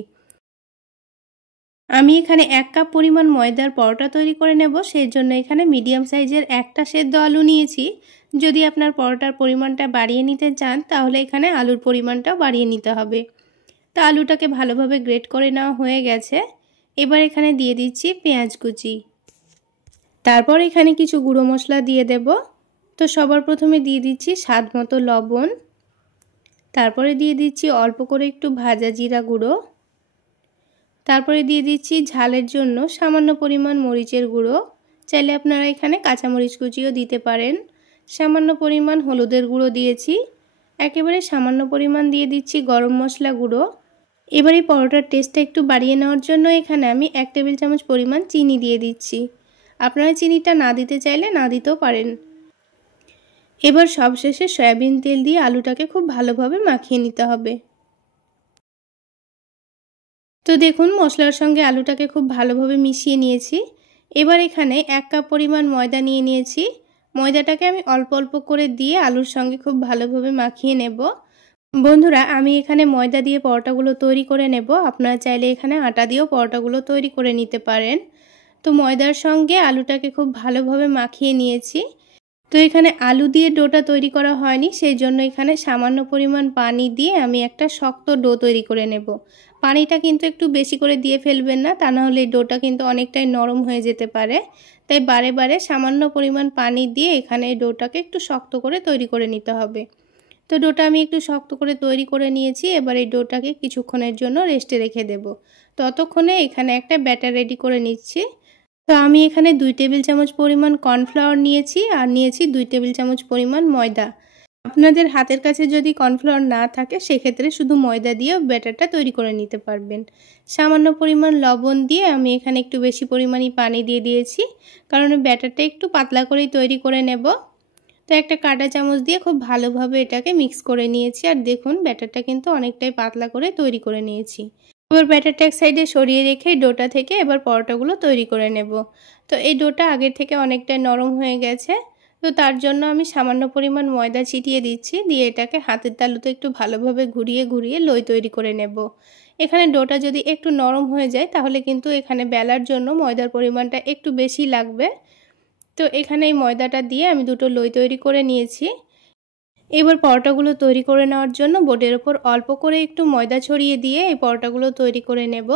আমি এখানে 1 কাপ পরিমাণ ময়দার পরোটা তৈরি করে নেব, সেই জন্য এখানে মিডিয়াম সাইজের একটা সেদ্ধ আলু নিয়েছি। যদি আপনার পরোটার পরিমাণটা বাড়িয়ে নিতে চান তাহলে এখানে আলুর পরিমাণটাও বাড়িয়ে নিতে হবে। তো আলুটাকে ভালোভাবে গ্রেট করে নেওয়া হয়ে গেছে। এবার এখানে দিয়ে দিচ্ছি পেঁয়াজ কুচি। তারপর এখানে কিছু গুঁড়ো মশলা দিয়ে দেব। তো সবার প্রথমে দিয়ে দিচ্ছি স্বাদ মতো লবণ, তারপরে দিয়ে দিচ্ছি অল্প করে একটু ভাজা জিরা গুঁড়ো, তারপরে দিয়ে দিচ্ছি ঝালের জন্য সামান্য পরিমাণ মরিচের গুঁড়ো, চাইলে আপনারা এখানে কাঁচামরিচ কুচিও দিতে পারেন। সামান্য পরিমাণ হলুদের গুঁড়ো দিয়েছি, একেবারে সামান্য পরিমাণ দিয়ে দিচ্ছি গরম মশলা গুঁড়ো। এবার এই পরোটার টেস্টটা একটু বাড়িয়ে নেওয়ার জন্য এখানে আমি 1 টেবিল চামচ পরিমাণ চিনি দিয়ে দিচ্ছি। আপনারা চিনিটা না দিতে চাইলে না দিতেও পারেন। এবার সবশেষে সয়াবিন তেল দিয়ে আলুটাকে খুব ভালোভাবে মাখিয়ে নিতে হবে। তো দেখুন মশলার সঙ্গে আলুটাকে খুব ভালোভাবে মিশিয়ে নিয়েছি। এবার এখানে 1 কাপ পরিমাণ ময়দা নিয়ে নিয়েছি। ময়দাটাকে আমি অল্প অল্প করে দিয়ে আলুর সঙ্গে খুব ভালোভাবে মাখিয়ে নেব। বন্ধুরা, আমি এখানে ময়দা দিয়ে পরোটাগুলো তৈরি করে নেব। আপনারা চাইলে এখানে আটা দিয়েও পরোটাগুলো তৈরি করে নিতে পারেন। তো ময়দার সঙ্গে আলুটাকে খুব ভালোভাবে মাখিয়ে নিয়েছি। তো এখানে আলু দিয়ে ডোটা তৈরি করা হয়নি, সেই জন্য এখানে সামান্য পরিমাণ পানি দিয়ে আমি একটা শক্ত ডো তৈরি করে নেব। পানিটা কিন্তু একটু বেশি করে দিয়ে ফেলবেন না, তা না হলে ডোটা কিন্তু অনেকটাই নরম হয়ে যেতে পারে। তাই বারে বারে সামান্য পরিমাণ পানি দিয়ে এখানে ডোটাকে একটু শক্ত করে তৈরি করে নিতে হবে। তো ডোটা আমি একটু শক্ত করে তৈরি করে নিয়েছি। এবার এই ডোটাকে কিছুক্ষণের জন্য রেস্টে রেখে দেব। ততক্ষণে এখানে একটা ব্যাটার রেডি করে নিচ্ছি। তো আমি এখানে 2 টেবিল চামচ পরিমাণ কর্নফ্লাওয়ার নিয়েছি আর নিয়েছি 2 টেবিল চামচ পরিমাণ ময়দা। আপনাদের হাতের কাছে যদি কর্নফ্লাওয়ার না থাকে সেক্ষেত্রে শুধু ময়দা দিয়েও ব্যাটারটা তৈরি করে নিতে পারবেন। সামান্য পরিমাণ লবণ দিয়ে আমি এখানে একটু বেশি পরিমাণই পানি দিয়ে দিয়েছি, কারণ ব্যাটারটা একটু পাতলা করেই তৈরি করে নেব। তো একটা কাঁটা চামচ দিয়ে খুব ভালোভাবে এটাকে মিক্স করে নিয়েছি। আর দেখুন ব্যাটারটা কিন্তু অনেকটাই পাতলা করে তৈরি করে নিয়েছি। এবার ব্যাটারটা এক সাইডে সরিয়ে রেখে ডোটা থেকে এবার পরোটাগুলো তৈরি করে নেব। তো এই ডোটা আগের থেকে অনেকটাই নরম হয়ে গেছে। তো তার জন্য আমি সামান্য পরিমাণ ময়দা ছিটিয়ে দিচ্ছি, দিয়ে এটাকে হাতের তালুতে একটু ভালোভাবে ঘুরিয়ে ঘুরিয়ে লই তৈরি করে নেব। এখানে ডোটা যদি একটু নরম হয়ে যায় তাহলে কিন্তু এখানে বেলার জন্য ময়দার পরিমাণটা একটু বেশি লাগবে। তো এখানে এই ময়দাটা দিয়ে আমি দুটো লই তৈরি করে নিয়েছি। এবার পরোটাগুলো তৈরি করে নেওয়ার জন্য বোর্ডের ওপর অল্প করে একটু ময়দা ছড়িয়ে দিয়ে এই পরোটাগুলো তৈরি করে নেব।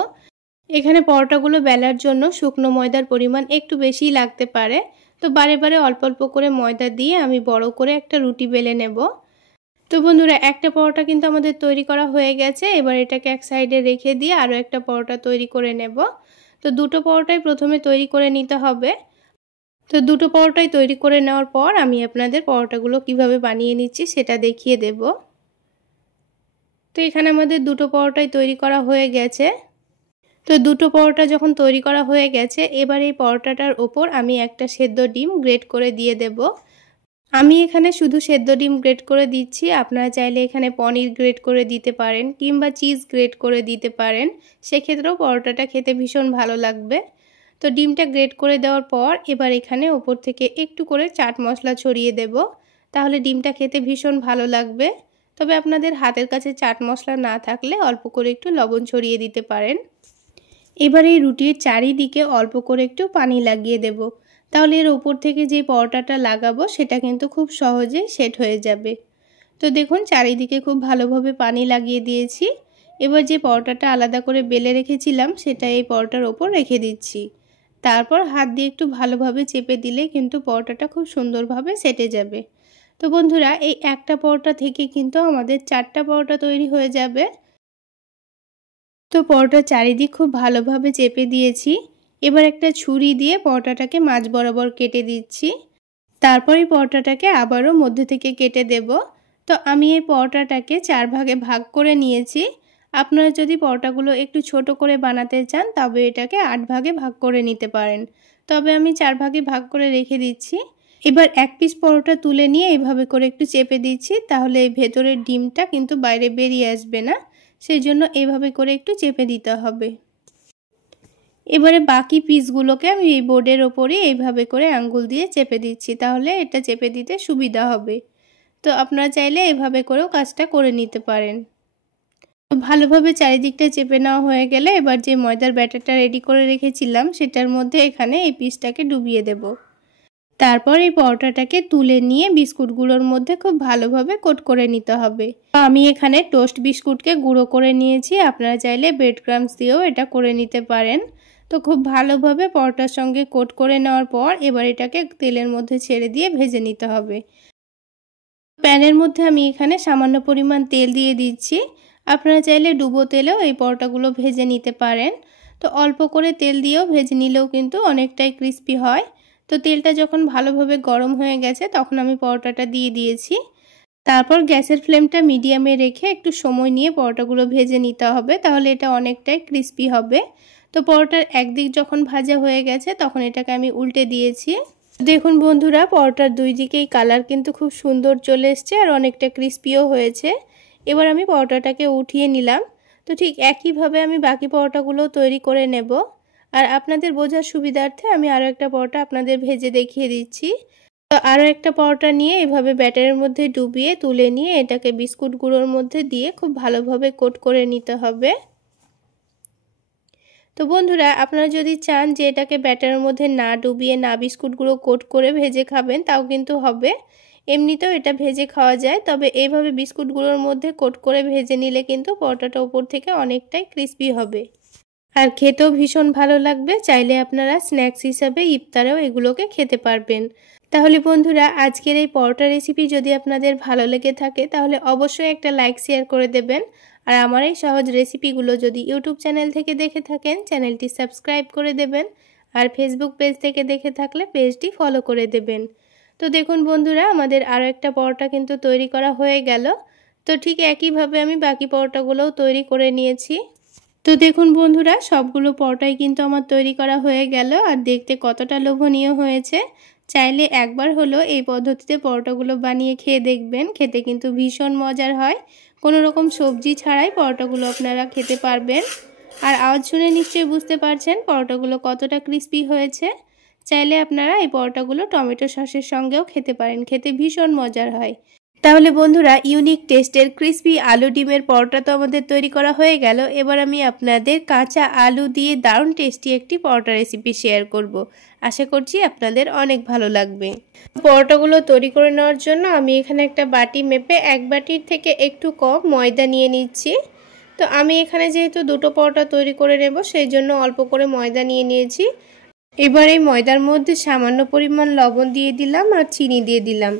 এখানে পরোটাগুলো বেলার জন্য শুকনো ময়দার পরিমাণ একটু বেশিই লাগতে পারে। তো বারে বারে অল্প অল্প করে ময়দা দিয়ে আমি বড় করে একটা রুটি বেলে নেব। তো বন্ধুরা, একটা পরোটা কিন্তু আমাদের তৈরি করা হয়ে গেছে। এবার এটাকে এক সাইডে রেখে দিয়ে আরও একটা পরোটা তৈরি করে নেব। তো দুটো পরোটাই প্রথমে তৈরি করে নিতে হবে। তো দুটো পরোটাই তৈরি করে নেওয়ার পর আমি আপনাদের পরোটাগুলো কিভাবে বানিয়ে নিচ্ছি সেটা দেখিয়ে দেব। তো এখানে আমাদের দুটো পরোটাই তৈরি করা হয়ে গেছে। তো দুটো পরোটা যখন তৈরি করা হয়ে গেছে, এবার এই পরোটাটার ওপর আমি একটা সেদ্ধ ডিম গ্রেট করে দিয়ে দেব। আমি এখানে শুধু সেদ্ধ ডিম গ্রেট করে দিচ্ছি। আপনারা চাইলে এখানে পনির গ্রেট করে দিতে পারেন কিংবা চিজ গ্রেট করে দিতে পারেন, সেক্ষেত্রেও পরোটাটা খেতে ভীষণ ভালো লাগবে। তো ডিমটা গ্রেট করে দেওয়ার পর এবার এখানে ওপর থেকে একটু করে চাট মশলা ছড়িয়ে দেব, তাহলে ডিমটা খেতে ভীষণ ভালো লাগবে। তবে আপনাদের হাতের কাছে চাট মশলা না থাকলে অল্প করে একটু লবণ ছড়িয়ে দিতে পারেন। এবার এই রুটির চারিদিকে অল্প করে একটু পানি লাগিয়ে দেব, তাহলে এর ওপর থেকে যে পরোটাটা লাগাবো সেটা কিন্তু খুব সহজেই সেট হয়ে যাবে। তো দেখুন চারিদিকে খুব ভালোভাবে পানি লাগিয়ে দিয়েছি। এবার যে পরোটাটা আলাদা করে বেলে রেখেছিলাম সেটা এই পরোটার ওপর রেখে দিচ্ছি। তারপর হাত দিয়ে একটু ভালোভাবে চেপে দিলে কিন্তু পরোটাটা খুব সুন্দরভাবে সেটে যাবে। তো বন্ধুরা, এই একটা পরোটা থেকে কিন্তু আমাদের 4টা পরোটা তৈরি হয়ে যাবে। তো পরোটার চারিদিক খুব ভালোভাবে চেপে দিয়েছি। এবার একটা ছুরি দিয়ে পরোটাটাকে মাঝ বরাবর কেটে দিচ্ছি। তারপর এই পরোটাটাকে আবারও মধ্যে থেকে কেটে দেব। তো আমি এই পরোটাটাকে 4 ভাগে ভাগ করে নিয়েছি। আপনারা যদি পরোটাগুলো একটু ছোট করে বানাতে চান তবে এটাকে 8 ভাগে ভাগ করে নিতে পারেন। তবে আমি 4 ভাগে ভাগ করে রেখে দিচ্ছি। এবার এক পিস পরোটা তুলে নিয়ে এইভাবে করে একটু চেপে দিচ্ছি, তাহলে এই ভেতরের ডিমটা কিন্তু বাইরে বেরিয়ে আসবে না, সেই জন্য এইভাবে করে একটু চেপে দিতে হবে। এবারে বাকি পিসগুলোকে আমি এই বোর্ডের ওপরে এইভাবে করে আঙ্গুল দিয়ে চেপে দিচ্ছি, তাহলে এটা চেপে দিতে সুবিধা হবে। তো আপনারা চাইলে এভাবে করেও কাজটা করে নিতে পারেন। ভালোভাবে চারিদিকটা চেপে নেওয়া হয়ে গেলে এবার যে ময়দার ব্যাটারটা রেডি করে রেখেছিলাম সেটার মধ্যে এখানে এই পিসটাকে ডুবিয়ে দেব। তারপর এই পরোটাটাকে তুলে নিয়ে বিস্কুটগুলোর মধ্যে খুব ভালোভাবে কোট করে নিতে হবে। আমি এখানে টোস্ট বিস্কুটকে গুঁড়ো করে নিয়েছি, আপনারা চাইলে ব্রেড ক্রাম্বস দিয়েও এটা করে নিতে পারেন। তো খুব ভালোভাবে পরোটার সঙ্গে কোট করে নেওয়ার পর এবার এটাকে তেলের মধ্যে ছেড়ে দিয়ে ভেজে নিতে হবে। প্যানের মধ্যে আমি এখানে সামান্য পরিমাণ তেল দিয়ে দিচ্ছি। আপনারা চাইলে ডুবো তেলেও এই পরোটাগুলো ভেজে নিতে পারেন। তো অল্প করে তেল দিয়েও ভেজে নিলেও কিন্তু অনেকটাই ক্রিস্পি হয়। তো তেলটা যখন ভালোভাবে গরম হয়ে গেছে তখন আমি পরোটাটা দিয়ে দিয়েছি। তারপর গ্যাসের ফ্লেমটা মিডিয়ামে রেখে একটু সময় নিয়ে পরোটাগুলো ভেজে নিতে হবে, তাহলে এটা অনেকটাই ক্রিস্পি হবে। তো পরোটার একদিক যখন ভাজা হয়ে গেছে তখন এটাকে আমি উল্টে দিয়েছি। দেখুন বন্ধুরা, পরোটার দুই দিকেই কালার কিন্তু খুব সুন্দর চলে এসছে আর অনেকটা ক্রিস্পিও হয়েছে। এবার আমি পরোটাটাকে উঠিয়ে নিলাম। তো ঠিক একইভাবে আমি বাকি পরোটাগুলো তৈরি করে নেব। আর আপনাদের বোঝার সুবিধার্থে আমি আরও একটা পরোটা আপনাদের ভেজে দেখিয়ে দিচ্ছি। তো আরও একটা পরোটা নিয়ে এভাবে ব্যাটারের মধ্যে ডুবিয়ে তুলে নিয়ে এটাকে বিস্কুট গুঁড়োর মধ্যে দিয়ে খুব ভালোভাবে কোট করে নিতে হবে। তো বন্ধুরা, আপনারা যদি চান যে এটাকে ব্যাটারের মধ্যে না ডুবিয়ে না বিস্কুট গুঁড়ো কোট করে ভেজে খাবেন তাও কিন্তু হবে। এমনিতেও এটা ভেজে খাওয়া যায়, তবে এইভাবে বিস্কুট গুঁড়োর মধ্যে কোট করে ভেজে নিলে কিন্তু পরোটাটা উপর থেকে অনেকটাই ক্রিস্পি হবে আর খেতেও ভীষণ ভালো লাগবে। চাইলে আপনারা স্ন্যাক্স হিসাবে ইফতারেও এগুলোকে খেতে পারবেন। তাহলে বন্ধুরা, আজকের এই পরোটা রেসিপি যদি আপনাদের ভালো লেগে থাকে তাহলে অবশ্যই একটা লাইক শেয়ার করে দেবেন। আর আমার এই সহজ রেসিপিগুলো যদি ইউটিউব চ্যানেল থেকে দেখে থাকেন চ্যানেলটি সাবস্ক্রাইব করে দেবেন, আর ফেসবুক পেজ থেকে দেখে থাকলে পেজটি ফলো করে দেবেন। তো দেখুন বন্ধুরা, আমাদের আরও একটা পরোটা কিন্তু তৈরি করা হয়ে গেল। তো ঠিক একইভাবে আমি বাকি পরোটাগুলোও তৈরি করে নিয়েছি। তো দেখুন বন্ধুরা, সবগুলো পরোটাই কিন্তু আমার তৈরি করা হয়ে গেল আর দেখতে কতটা লোভনীয় হয়েছে। চাইলে একবার হলো এই পদ্ধতিতে পরোটাগুলো বানিয়ে খেয়ে দেখবেন, খেতে কিন্তু ভীষণ মজার হয়। কোনো রকম সবজি ছাড়াই পরোটাগুলো আপনারা খেতে পারবেন। আর আওয়াজ শুনে নিশ্চয়ই বুঝতে পারছেন পরোটাগুলো কতটা ক্রিস্পি হয়েছে। চাইলে আপনারা এই পরোটাগুলো টমেটো সসের সঙ্গেও খেতে পারেন, খেতে ভীষণ মজার হয়। তাহলে বন্ধুরা, ইউনিক টেস্টের ক্রিস্পি আলু ডিমের পরোটা তো আমাদের তৈরি করা হয়ে গেল। এবার আমি আপনাদের কাঁচা আলু দিয়ে দারুণ টেস্টি একটি পরোটা রেসিপি শেয়ার করব। আশা করছি আপনাদের অনেক ভালো লাগবে। পরোটাগুলো তৈরি করে নেওয়ার জন্য আমি এখানে একটা বাটি মেপে এক বাটির থেকে একটু কম ময়দা নিয়ে নিচ্ছি। তো আমি এখানে যেহেতু দুটো পরোটা তৈরি করে নেব সেই জন্য অল্প করে ময়দা নিয়ে নিয়েছি। এবার এই ময়দার মধ্যে সামান্য পরিমাণ লবণ দিয়ে দিলাম আর চিনি দিয়ে দিলাম।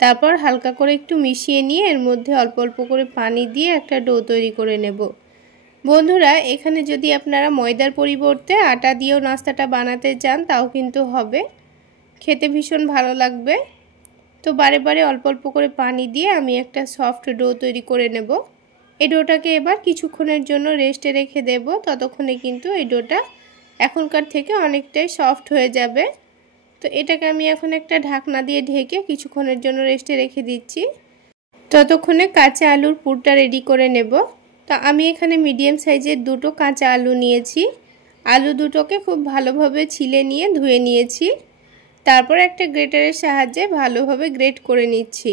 তারপর হালকা করে একটু মিশিয়ে নিয়ে এর মধ্যে অল্প অল্প করে পানি দিয়ে একটা ডো তৈরি করে নেব। বন্ধুরা, এখানে যদি আপনারা ময়দার পরিবর্তে আটা দিয়েও নাস্তাটা বানাতে চান তাও কিন্তু হবে, খেতে ভীষণ ভালো লাগবে। তো বারে বারে অল্প অল্প করে পানি দিয়ে আমি একটা সফট ডো তৈরি করে নেব। এই ডোটাকে এবার কিছুক্ষণের জন্য রেস্টে রেখে দেব, ততক্ষণে কিন্তু এই ডোটা এখনকার থেকে অনেকটাই সফট হয়ে যাবে। তো এটাকে আমি এখন একটা ঢাকনা দিয়ে ঢেকে কিছুক্ষণের জন্য রেস্টে রেখে দিচ্ছি। ততক্ষণে কাঁচা আলুর পুরটা রেডি করে নেব। তো আমি এখানে মিডিয়াম সাইজের দুটো কাঁচা আলু নিয়েছি। আলু দুটোকে খুব ভালোভাবে ছিলে নিয়ে ধুয়ে নিয়েছি। তারপর একটা গ্রেটারের সাহায্যে ভালোভাবে গ্রেট করে নিচ্ছি।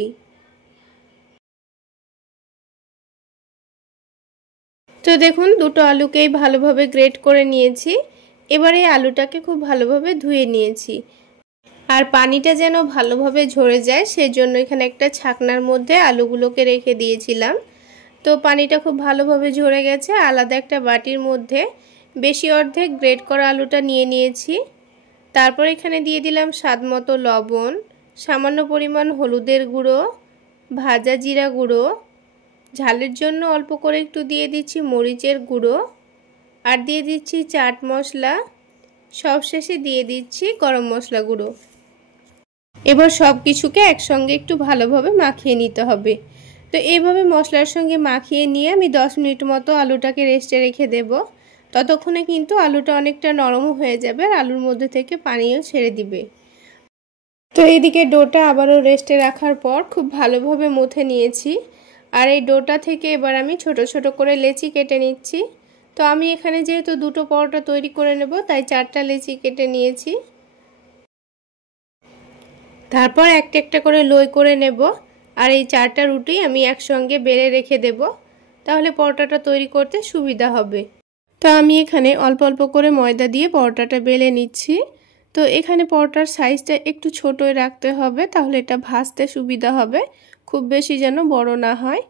তো দেখুন, দুটো আলুকেই ভালোভাবে গ্রেট করে নিয়েছি। এবার এই আলুটাকে খুব ভালোভাবে ধুয়ে নিয়েছি আর পানিটা যেন ভালোভাবে ঝরে যায় সেজন্য এখানে একটা ছাকনার মধ্যে আলুগুলোকে রেখে দিয়েছিলাম। তো পানিটা খুব ভালোভাবে ঝরে গেছে। আলাদা একটা বাটির মধ্যে বেশি অর্ধেক গ্রেট করা আলুটা নিয়ে নিয়েছি। তারপর এখানে দিয়ে দিলাম স্বাদমতো লবণ, সামান্য পরিমাণ হলুদের গুঁড়ো, ভাজা জিরা গুঁড়ো, ঝালের জন্য অল্প করে একটু দিয়ে দিচ্ছি মরিচের গুঁড়ো, আর দিয়ে দিচ্ছি চাট মশলা, সবশেষে দিয়ে দিচ্ছি গরম মশলা গুঁড়ো। এবার সব কিছুকে একসঙ্গে একটু ভালোভাবে মাখিয়ে নিতে হবে। তো এইভাবে মশলার সঙ্গে মাখিয়ে নিয়ে আমি 10 মিনিট মতো আলুটাকে রেস্টে রেখে দেব। ততক্ষণে কিন্তু আলুটা অনেকটা নরমও হয়ে যাবে আর আলুর মধ্যে থেকে পানিও ছেড়ে দিবে। তো এইদিকে ডোটা আবারও রেস্টে রাখার পর খুব ভালোভাবে মুথে নিয়েছি। আর এই ডোটা থেকে এবার আমি ছোট ছোট করে লেচি কেটে নিচ্ছি। তো আমি এখানে যেহেতু দুটো পরোটা তৈরি করে নেব তাই 4টা লেচি কেটে নিয়েছি। তারপর একটা একটা করে লই করে নেব আর এই 4টা রুটি আমি একসঙ্গে বেলে রেখে দেব, তাহলে পরোটাটা তৈরি করতে সুবিধা হবে। তো আমি এখানে অল্প অল্প করে ময়দা দিয়ে পরোটাটা বেলে নিচ্ছি। তো এখানে পরোটার সাইজটা একটু ছোটই রাখতে হবে, তাহলে এটা ভাজতে সুবিধা হবে, খুব বেশি যেন বড় না হয়।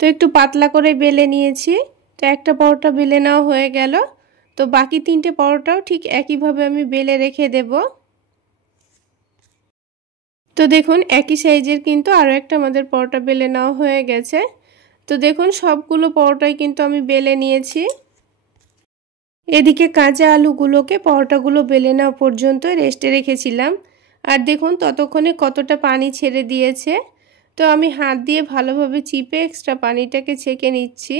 তো একটু পাতলা করে বেলে নিয়েছি। তো একটা পরোটা বেলে নেওয়া হয়ে গেল। তো বাকি 3টে পরোটাও ঠিক একইভাবে আমি বেলে রেখে দেব। তো দেখুন একই সাইজের কিন্তু আরও একটা আমাদের পরোটা বেলে নেওয়া হয়ে গেছে। তো দেখুন সবগুলো পরোটাই কিন্তু আমি বেলে নিয়েছি। এদিকে কাঁচা আলুগুলোকে পরোটাগুলো বেলে নেওয়া পর্যন্ত রেস্টে রেখেছিলাম। আর দেখুন ততক্ষণে কতটা পানি ছেড়ে দিয়েছে। তো আমি হাত দিয়ে ভালোভাবে চিপে এক্সট্রা পানিটাকে ছেঁকে নিচ্ছি।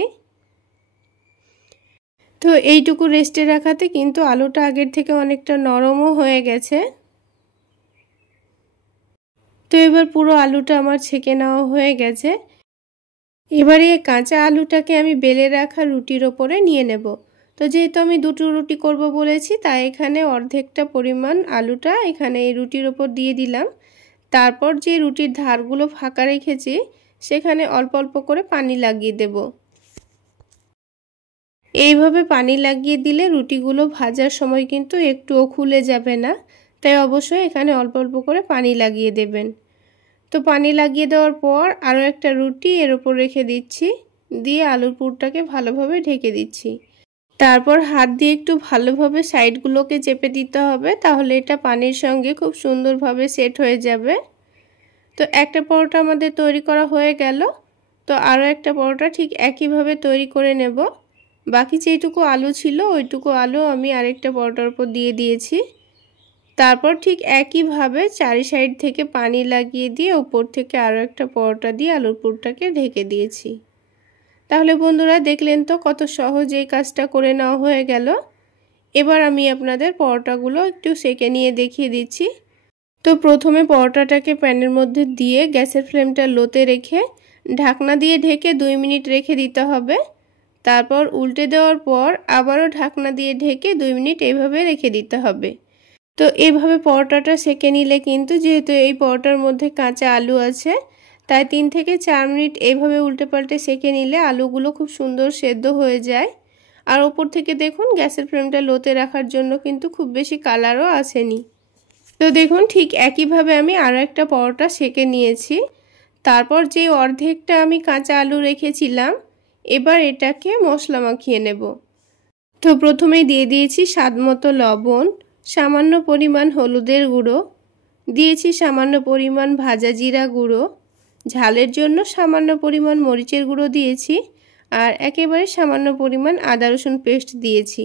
তো এইটুকু রেস্টে রাখাতে কিন্তু আলুটা আগের থেকে অনেকটা নরমও হয়ে গেছে। তো এবার পুরো আলুটা আমার ছেঁকে নেওয়া হয়ে গেছে। এবারে এই কাঁচা আলুটাকে আমি বেলে রাখা রুটির ওপরে নিয়ে নেব। তো যেহেতু আমি দুটো রুটি করব বলেছি, তাই এখানে অর্ধেকটা পরিমাণ আলুটা এখানে এই রুটির ওপর দিয়ে দিলাম। তারপর যে রুটির ধারগুলো ফাঁকা রেখেছি সেখানে অল্প অল্প করে পানি লাগিয়ে দেব। এইভাবে পানি লাগিয়ে দিলে রুটিগুলো ভাজার সময় কিন্তু একটুও খুলে যাবে না, তাই অবশ্যই এখানে অল্প অল্প করে পানি লাগিয়ে দেবেন। তো পানি লাগিয়ে দেওয়ার পর আরও একটা রুটি এর ওপর রেখে দিচ্ছি, দিয়ে আলুর পুরটাকে ভালোভাবে ঢেকে দিচ্ছি। তারপর হাত দিয়ে একটু ভালোভাবে সাইডগুলোকে চেপে দিতে হবে, তাহলে এটা পানির সঙ্গে খুব সুন্দরভাবে সেট হয়ে যাবে। তো একটা পরোটা আমাদের তৈরি করা হয়ে গেল। তো আরও একটা পরোটা ঠিক একইভাবে তৈরি করে নেব। বাকি যেটুকু আলু ছিল ওইটুকু আলু আমি আরেকটা পরোটার উপর দিয়ে দিয়েছি। তারপর ঠিক একইভাবে চারি সাইড থেকে পানি লাগিয়ে দিয়ে উপর থেকে আরও একটা পরোটা দিয়ে আলুর পুরটাকে ঢেকে দিয়েছি। তাহলে বন্ধুরা দেখলেন তো কত সহজ এই কাজটা করে নেওয়া হয়ে গেল। এবার আমি আপনাদের পরোটাগুলো একটু সেঁকে নিয়ে দেখিয়ে দিচ্ছি। তো প্রথমে পরোটাটাকে প্যানের মধ্যে দিয়ে গ্যাসের ফ্লেমটা লোতে রেখে ঢাকনা দিয়ে ঢেকে 2 মিনিট রেখে দিতে হবে। তারপর উল্টে দেওয়ার পর আবারও ঢাকনা দিয়ে ঢেকে 2 মিনিট এইভাবে রেখে দিতে হবে। তো এইভাবে পরোটাটা সেঁকে নিলে কিন্তু যেহেতু এই পরোটার মধ্যে কাঁচা আলু আছে, তাই 3 থেকে 4 মিনিট এইভাবে উল্টে পাল্টে সেঁকে নিলে আলুগুলো খুব সুন্দর সেদ্ধ হয়ে যায়। আর ওপর থেকে দেখুন গ্যাসের ফ্লেমটা লোতে রাখার জন্য কিন্তু খুব বেশি কালারও আসেনি। তো দেখুন ঠিক একইভাবে আমি আরও একটা পরোটা সেঁকে নিয়েছি। তারপর যে অর্ধেকটা আমি কাঁচা আলু রেখেছিলাম, এবার এটাকে মশলা মাখিয়ে নেব। তো প্রথমেই দিয়ে দিয়েছি স্বাদমতো লবণ, সামান্য পরিমাণ হলুদের গুঁড়ো, দিয়েছি সামান্য পরিমাণ ভাজা জিরা গুঁড়ো, ঝালের জন্য সামান্য পরিমাণ মরিচের গুঁড়ো দিয়েছি, আর একেবারে সামান্য পরিমাণ আদা রসুন পেস্ট দিয়েছি।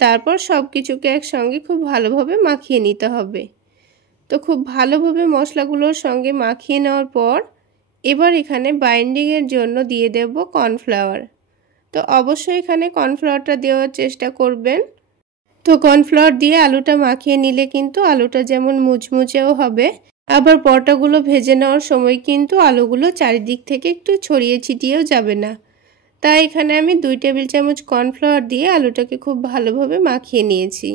তারপর সব কিছুকে একসঙ্গে খুব ভালোভাবে মাখিয়ে নিতে হবে। তো খুব ভালোভাবে মশলাগুলোর সঙ্গে মাখিয়ে নেওয়ার পর এবার এখানে বাইন্ডিংয়ের জন্য দিয়ে দেব কর্নফ্লাওয়ার। তো অবশ্যই এখানে কর্নফ্লাওয়ারটা দেওয়ার চেষ্টা করবেন। তো কর্নফ্লাওয়ার দিয়ে আলুটা মাখিয়ে নিলে কিন্তু আলুটা যেমন মুচমুচেও হবে, আবার পরোটাগুলো ভেজে নেওয়ার সময় কিন্তু আলুগুলো চারিদিক থেকে একটু ছড়িয়ে ছিটিয়েও যাবে না। তাই এখানে আমি 2 টেবিল চামচ কর্নফ্লাওয়ার দিয়ে আলুটাকে খুব ভালোভাবে মাখিয়ে নিয়েছি।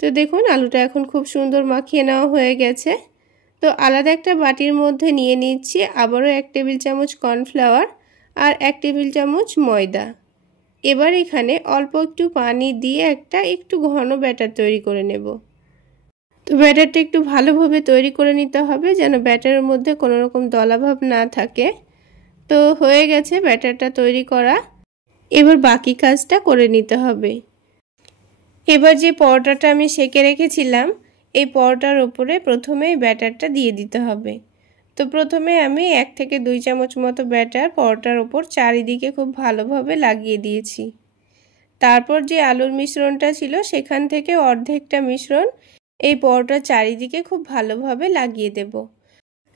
তো দেখুন আলুটা এখন খুব সুন্দর মাখিয়ে নেওয়া হয়ে গেছে। তো আলাদা একটা বাটির মধ্যে নিয়ে নিচ্ছি আবারও 1 টেবিল চামচ কর্নফ্লাওয়ার আর 1 টেবিল চামচ ময়দা। এবার এখানে অল্প একটু পানি দিয়ে একটু ঘন ব্যাটার তৈরি করে নেব। তো ব্যাটারটা একটু ভালোভাবে তৈরি করে নিতে হবে, যেন ব্যাটারের মধ্যে কোনো রকম দলাভাব না থাকে। তো হয়ে গেছে ব্যাটারটা তৈরি করা। এবার বাকি কাজটা করে নিতে হবে। এবার যে পরোটাটা আমি সেঁকে রেখেছিলাম, এই পরোটার ওপরে প্রথমেই ব্যাটারটা দিয়ে দিতে হবে। তো প্রথমে আমি 1 থেকে 2 চামচ মতো ব্যাটার পরোটার ওপর চারিদিকে খুব ভালোভাবে লাগিয়ে দিয়েছি। তারপর যে আলুর মিশ্রণটা ছিল সেখান থেকে অর্ধেকটা মিশ্রণ এই পরোটার চারিদিকে খুব ভালোভাবে লাগিয়ে দেব।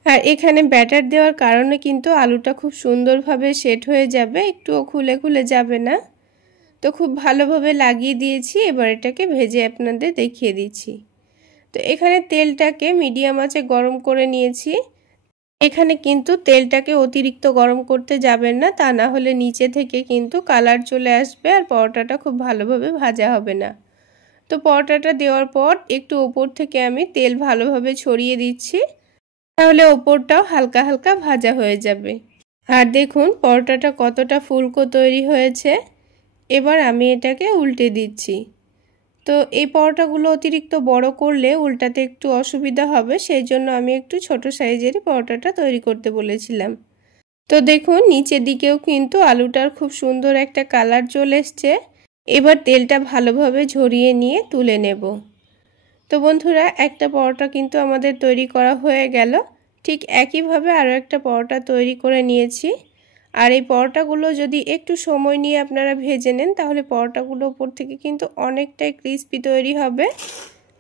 আর এখানে ব্যাটার দেওয়ার কারণে কিন্তু আলুটা খুব সুন্দরভাবে সেট হয়ে যাবে, একটুও খুলে খুলে যাবে না। তো খুব ভালোভাবে লাগিয়ে দিয়েছি। এবার এটাকে ভেজে আপনাদের দেখিয়ে দিচ্ছি। তো এখানে তেলটাকে মিডিয়াম আঁচে গরম করে নিয়েছি। এখানে কিন্তু তেলটাকে অতিরিক্ত গরম করতে যাবেন না, তা না হলে নিচে থেকে কিন্তু কালার চলে আসবে আর পরোটাটা খুব ভালোভাবে ভাজা হবে না। তো পরোটাটা দেওয়ার পর একটু ওপর থেকে আমি তেল ভালোভাবে ছড়িয়ে দিচ্ছি, তাহলে ওপরটাও হালকা হালকা ভাজা হয়ে যাবে। আর দেখুন পরোটাটা কতটা ফুলকো তৈরি হয়েছে। এবার আমি এটাকে উল্টে দিচ্ছি। তো এই পরোটাগুলো অতিরিক্ত বড় করলে উল্টাতে একটু অসুবিধা হবে, সেই জন্য আমি একটু ছোট সাইজেরই পরোটাটা তৈরি করতে বলেছিলাম। তো দেখুন নিচের দিকেও কিন্তু আলুটার খুব সুন্দর একটা কালার চলে এসছে। এবার তেলটা ভালোভাবে ঝরিয়ে নিয়ে তুলে নেব। তো বন্ধুরা, একটা পরোটা কিন্তু আমাদের তৈরি করা হয়ে গেল। ঠিক একইভাবে আরও একটা পরোটা তৈরি করে নিয়েছি। আর এই পরোটাগুলো যদি একটু সময় নিয়ে আপনারা ভেজে নেন তাহলে পরোটাগুলো উপর থেকে কিন্তু অনেকটাই ক্রিস্পি তৈরি হবে।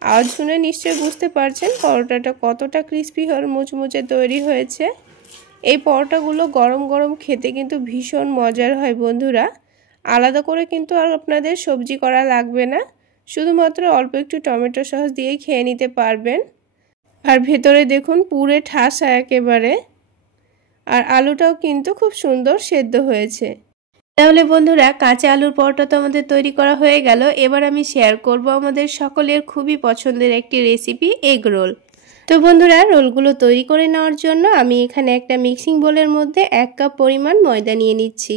আওয়াজ শুনে নিশ্চয়ই বুঝতে পারছেন পরোটাটা কতটা ক্রিস্পি আর মুচমুচে তৈরি হয়েছে। এই পরোটাগুলো গরম গরম খেতে কিন্তু ভীষণ মজার হয় বন্ধুরা। আলাদা করে কিন্তু আর আপনাদের সবজি করা লাগবে না, শুধুমাত্র অল্প একটু টমেটো সস দিয়েই খেয়ে নিতে পারবেন। আর ভেতরে দেখুন পুরে ঠাসা একেবারে, আর আলুটাও কিন্তু খুব সুন্দর সেদ্ধ হয়েছে। তাহলে বন্ধুরা, কাঁচা আলুর পরোটা তো আমাদের তৈরি করা হয়ে গেল। এবার আমি শেয়ার করব আমাদের সকলের খুবই পছন্দের একটি রেসিপি, এগ রোল। তো বন্ধুরা, রোলগুলো তৈরি করে নেওয়ার জন্য আমি এখানে একটা মিক্সিং বোলের মধ্যে 1 কাপ পরিমাণ ময়দা নিয়ে নিচ্ছি।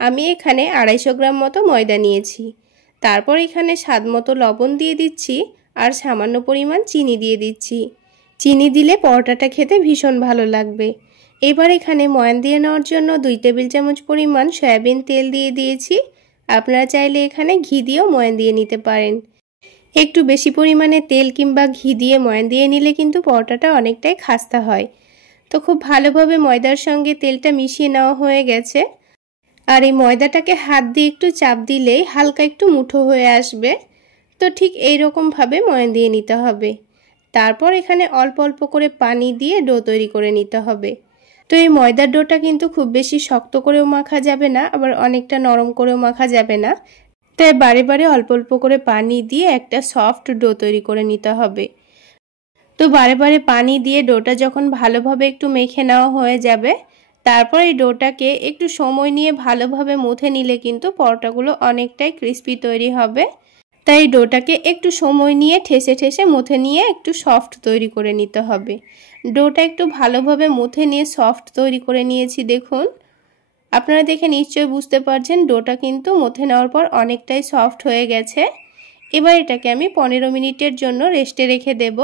আমি এখানে 250 গ্রাম মতো ময়দা নিয়েছি। তারপর এখানে স্বাদ মতো লবণ দিয়ে দিচ্ছি আর সামান্য পরিমাণ চিনি দিয়ে দিচ্ছি। চিনি দিলে পরোটাটা খেতে ভীষণ ভালো লাগবে। এবার এখানে ময়ান দিয়ে নেওয়ার জন্য 2 টেবিল চামচ পরিমাণ সয়াবিন তেল দিয়ে দিয়েছি। আপনারা চাইলে এখানে ঘি দিয়েও ময়ান দিয়ে নিতে পারেন। একটু বেশি পরিমাণে তেল কিংবা ঘি দিয়ে ময়ান দিয়ে নিলে কিন্তু পরোটাটা অনেকটাই খাস্তা হয়। তো খুব ভালোভাবে ময়দার সঙ্গে তেলটা মিশিয়ে নেওয়া হয়ে গেছে। আর এই ময়দাটাকে হাত দিয়ে একটু চাপ দিলেই হালকা একটু মুঠো হয়ে আসবে। তো ঠিক এই রকমভাবে ময়ান দিয়ে নিতে হবে। তারপর এখানে অল্প অল্প করে পানি দিয়ে ডো তৈরি করে নিতে হবে। তো এই ময়দার ডোটা কিন্তু খুব বেশি শক্ত করেও মাখা যাবে না, আবার অনেকটা নরম করেও মাখা যাবে না। তাই বারে বারে অল্প অল্প করে পানি দিয়ে একটা সফট ডো তৈরি করে নিতে হবে। তো বারে বারে পানি দিয়ে ডোটা যখন ভালোভাবে একটু মেখে নেওয়া হয়ে যাবে, তারপর এই ডোটাকে একটু সময় নিয়ে ভালোভাবে মুথে নিলে কিন্তু পরোটাগুলো অনেকটাই ক্রিস্পি তৈরি হবে। তাই ডোটাকে একটু সময় নিয়ে ঠেসে ঠেসে মুথে নিয়ে একটু সফট তৈরি করে নিতে হবে। ডোটা একটু ভালোভাবে মুথে নিয়ে সফট তৈরি করে নিয়েছি। দেখুন, আপনারা দেখে নিশ্চয়ই বুঝতে পারছেন ডোটা কিন্তু মুথে নেওয়ার পর অনেকটাই সফট হয়ে গেছে। এবার এটাকে আমি 15 মিনিটের জন্য রেস্টে রেখে দেব।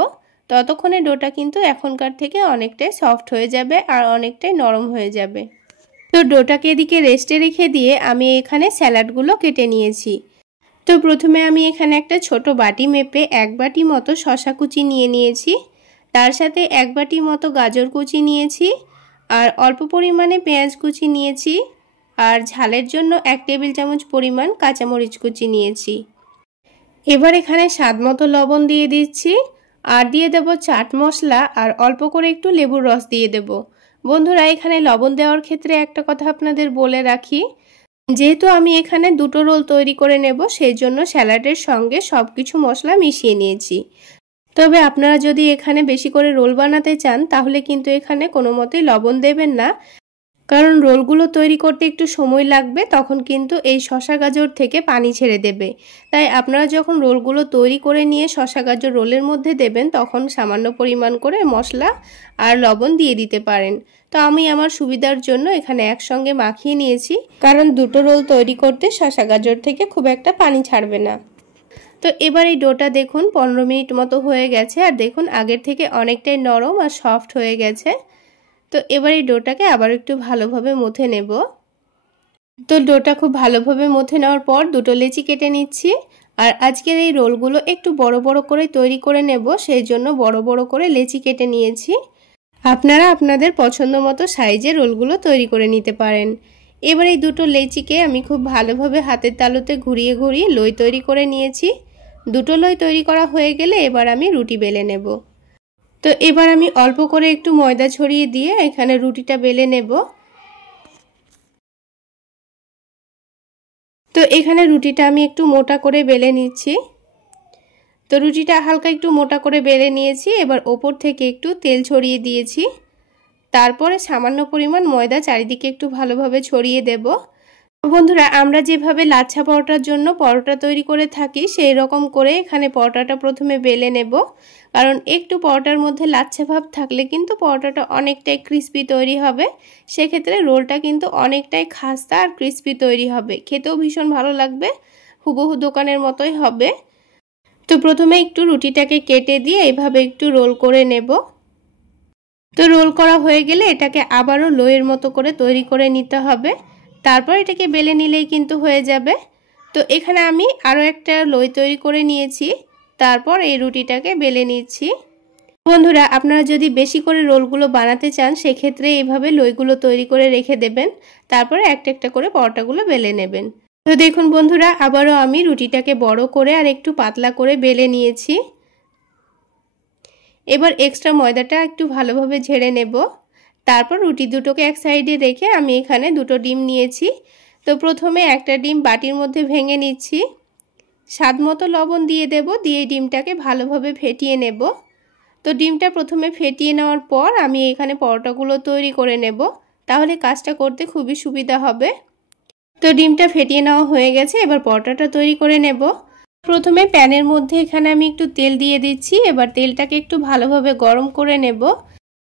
ততক্ষণে ডোটা কিন্তু এখনকার থেকে অনেকটাই সফট হয়ে যাবে আর অনেকটাই নরম হয়ে যাবে। তো ডোটাকে এদিকে রেস্টে রেখে দিয়ে আমি এখানে স্যালাডগুলো কেটে নিয়েছি। তো প্রথমে আমি এখানে একটা ছোট বাটি মেপে 1 বাটি মতো শসা কুচি নিয়ে নিয়েছি। তার সাথে 1 বাটি মতো গাজর কুচি নিয়েছি আর অল্প পরিমাণে পেঁয়াজ কুচি নিয়েছি। আর ঝালের জন্য 1 টেবিল চামচ পরিমাণ কাঁচামরিচ কুচি নিয়েছি। এবার এখানে স্বাদ মতো লবণ দিয়ে দিচ্ছি আর দিয়ে দেব চাট মশলা আর অল্প করে একটু লেবুর রস দিয়ে দেব। বন্ধুরা, এখানে লবণ দেওয়ার ক্ষেত্রে একটা কথা আপনাদের বলে রাখি, যেহেতু আমি এখানে 2টো রোল তৈরি করে নেব সেই জন্য স্যালাডের সঙ্গে সব কিছু মশলা মিশিয়ে নিয়েছি। তবে আপনারা যদি এখানে বেশি করে রোল বানাতে চান তাহলে কিন্তু এখানে কোনো মতেই লবণ দেবেন না, কারণ রোলগুলো তৈরি করতে একটু সময় লাগবে, তখন কিন্তু এই শসা গাজর থেকে পানি ছেড়ে দেবে। তাই আপনারা যখন রোলগুলো তৈরি করে নিয়ে শসা গাজর রোলের মধ্যে দেবেন তখন সামান্য পরিমাণ করে মশলা আর লবণ দিয়ে দিতে পারেন। তো আমি আমার সুবিধার জন্য এখানে একসঙ্গে মাখিয়ে নিয়েছি, কারণ 2টো রোল তৈরি করতে শসা গাজর থেকে খুব একটা পানি ছাড়বে না। তো এবার এই ডোটা দেখুন 15 মিনিট মতো হয়ে গেছে আর দেখুন আগের থেকে অনেকটাই নরম আর সফট হয়ে গেছে। তো এবার এই ডোটাকে আবার একটু ভালোভাবে মুথে নেব। তো ডোটা খুব ভালোভাবে মুথে নেওয়ার পর 2টো লেচি কেটে নিচ্ছি। আর আজকের এই রোলগুলো একটু বড় বড় করে তৈরি করে নেব, সেই জন্য বড় বড় করে লেচি কেটে নিয়েছি। আপনারা আপনাদের পছন্দ মতো সাইজের রোলগুলো তৈরি করে নিতে পারেন। এবার এই 2টো লেচিকে আমি খুব ভালোভাবে হাতের তালুতে ঘুরিয়ে ঘুরিয়ে লই তৈরি করে নিয়েছি। 2টো লই তৈরি করা হয়ে গেলে এবার আমি রুটি বেলে নেব। তো এবার আমি অল্প করে একটু ময়দা ছড়িয়ে দিয়ে এখানে রুটিটা বেলে নেব। তো এখানে রুটিটা আমি একটু মোটা করে বেলে নিচ্ছি। তো রুটিটা হালকা একটু মোটা করে বেলে নিয়েছি। এবার ওপর থেকে একটু তেল ছড়িয়ে দিয়েছি। তারপরে সামান্য পরিমাণ ময়দা চারিদিকে একটু ভালোভাবে ছড়িয়ে দেব। বন্ধুরা, আমরা যেভাবে লাচ্ছা পরোটার জন্য পরোটা তৈরি করে থাকি সেই রকম করে এখানে পরোটাটা প্রথমে বেলে নেব, কারণ একটু পরোটার মধ্যে লাচ্ছা ভাব থাকলে কিন্তু পরোটাটা অনেকটাই ক্রিস্পি তৈরি হবে। সেক্ষেত্রে রোলটা কিন্তু অনেকটাই খাস্তা আর ক্রিস্পি তৈরি হবে, খেতেও ভীষণ ভালো লাগবে, হুবহু দোকানের মতোই হবে। তো প্রথমে একটু রুটিটাকে কেটে দিয়ে এইভাবে একটু রোল করে নেব। তো রোল করা হয়ে গেলে এটাকে আবারও লোয়ের মতো করে তৈরি করে নিতে হবে। তারপর এটাকে বেলে নিলেই কিন্তু হয়ে যাবে। তো তো এখানে আমি আরও একটা লই তৈরি করে নিয়েছি। তারপর এই রুটিটাকে বেলে নিচ্ছি। বন্ধুরা, আপনারা যদি বেশি করে রোলগুলো বানাতে চান সেক্ষেত্রে এইভাবে লইগুলো তৈরি করে রেখে দেবেন। তারপরে একটা একটা করে পরোটাগুলো বেলে নেবেন। তো দেখুন বন্ধুরা, আবারও আমি রুটিটাকে বড় করে আর একটু পাতলা করে বেলে নিয়েছি। এবার এক্সট্রা ময়দাটা একটু ভালোভাবে ঝেড়ে নেব। তারপর রুটি দুটোকে এক সাইডে রেখে আমি এখানে দুটো ডিম নিয়েছি। তো প্রথমে একটা ডিম বাটির মধ্যে ভেঙে নিচ্ছি। স্বাদ মতো লবণ দিয়ে দেব, দিয়ে ডিমটাকে ভালোভাবে ফেটিয়ে নেব। তো ডিমটা প্রথমে ফেটিয়ে নেওয়ার পর আমি এখানে পরোটাগুলো তৈরি করে নেব, তাহলে কাজটা করতে খুবই সুবিধা হবে। তো ডিমটা ফেটিয়ে নেওয়া হয়ে গেছে, এবার পরোটাটা তৈরি করে নেব। প্রথমে প্যানের মধ্যে এখানে আমি একটু তেল দিয়ে দিচ্ছি। এবার তেলটাকে একটু ভালোভাবে গরম করে নেব।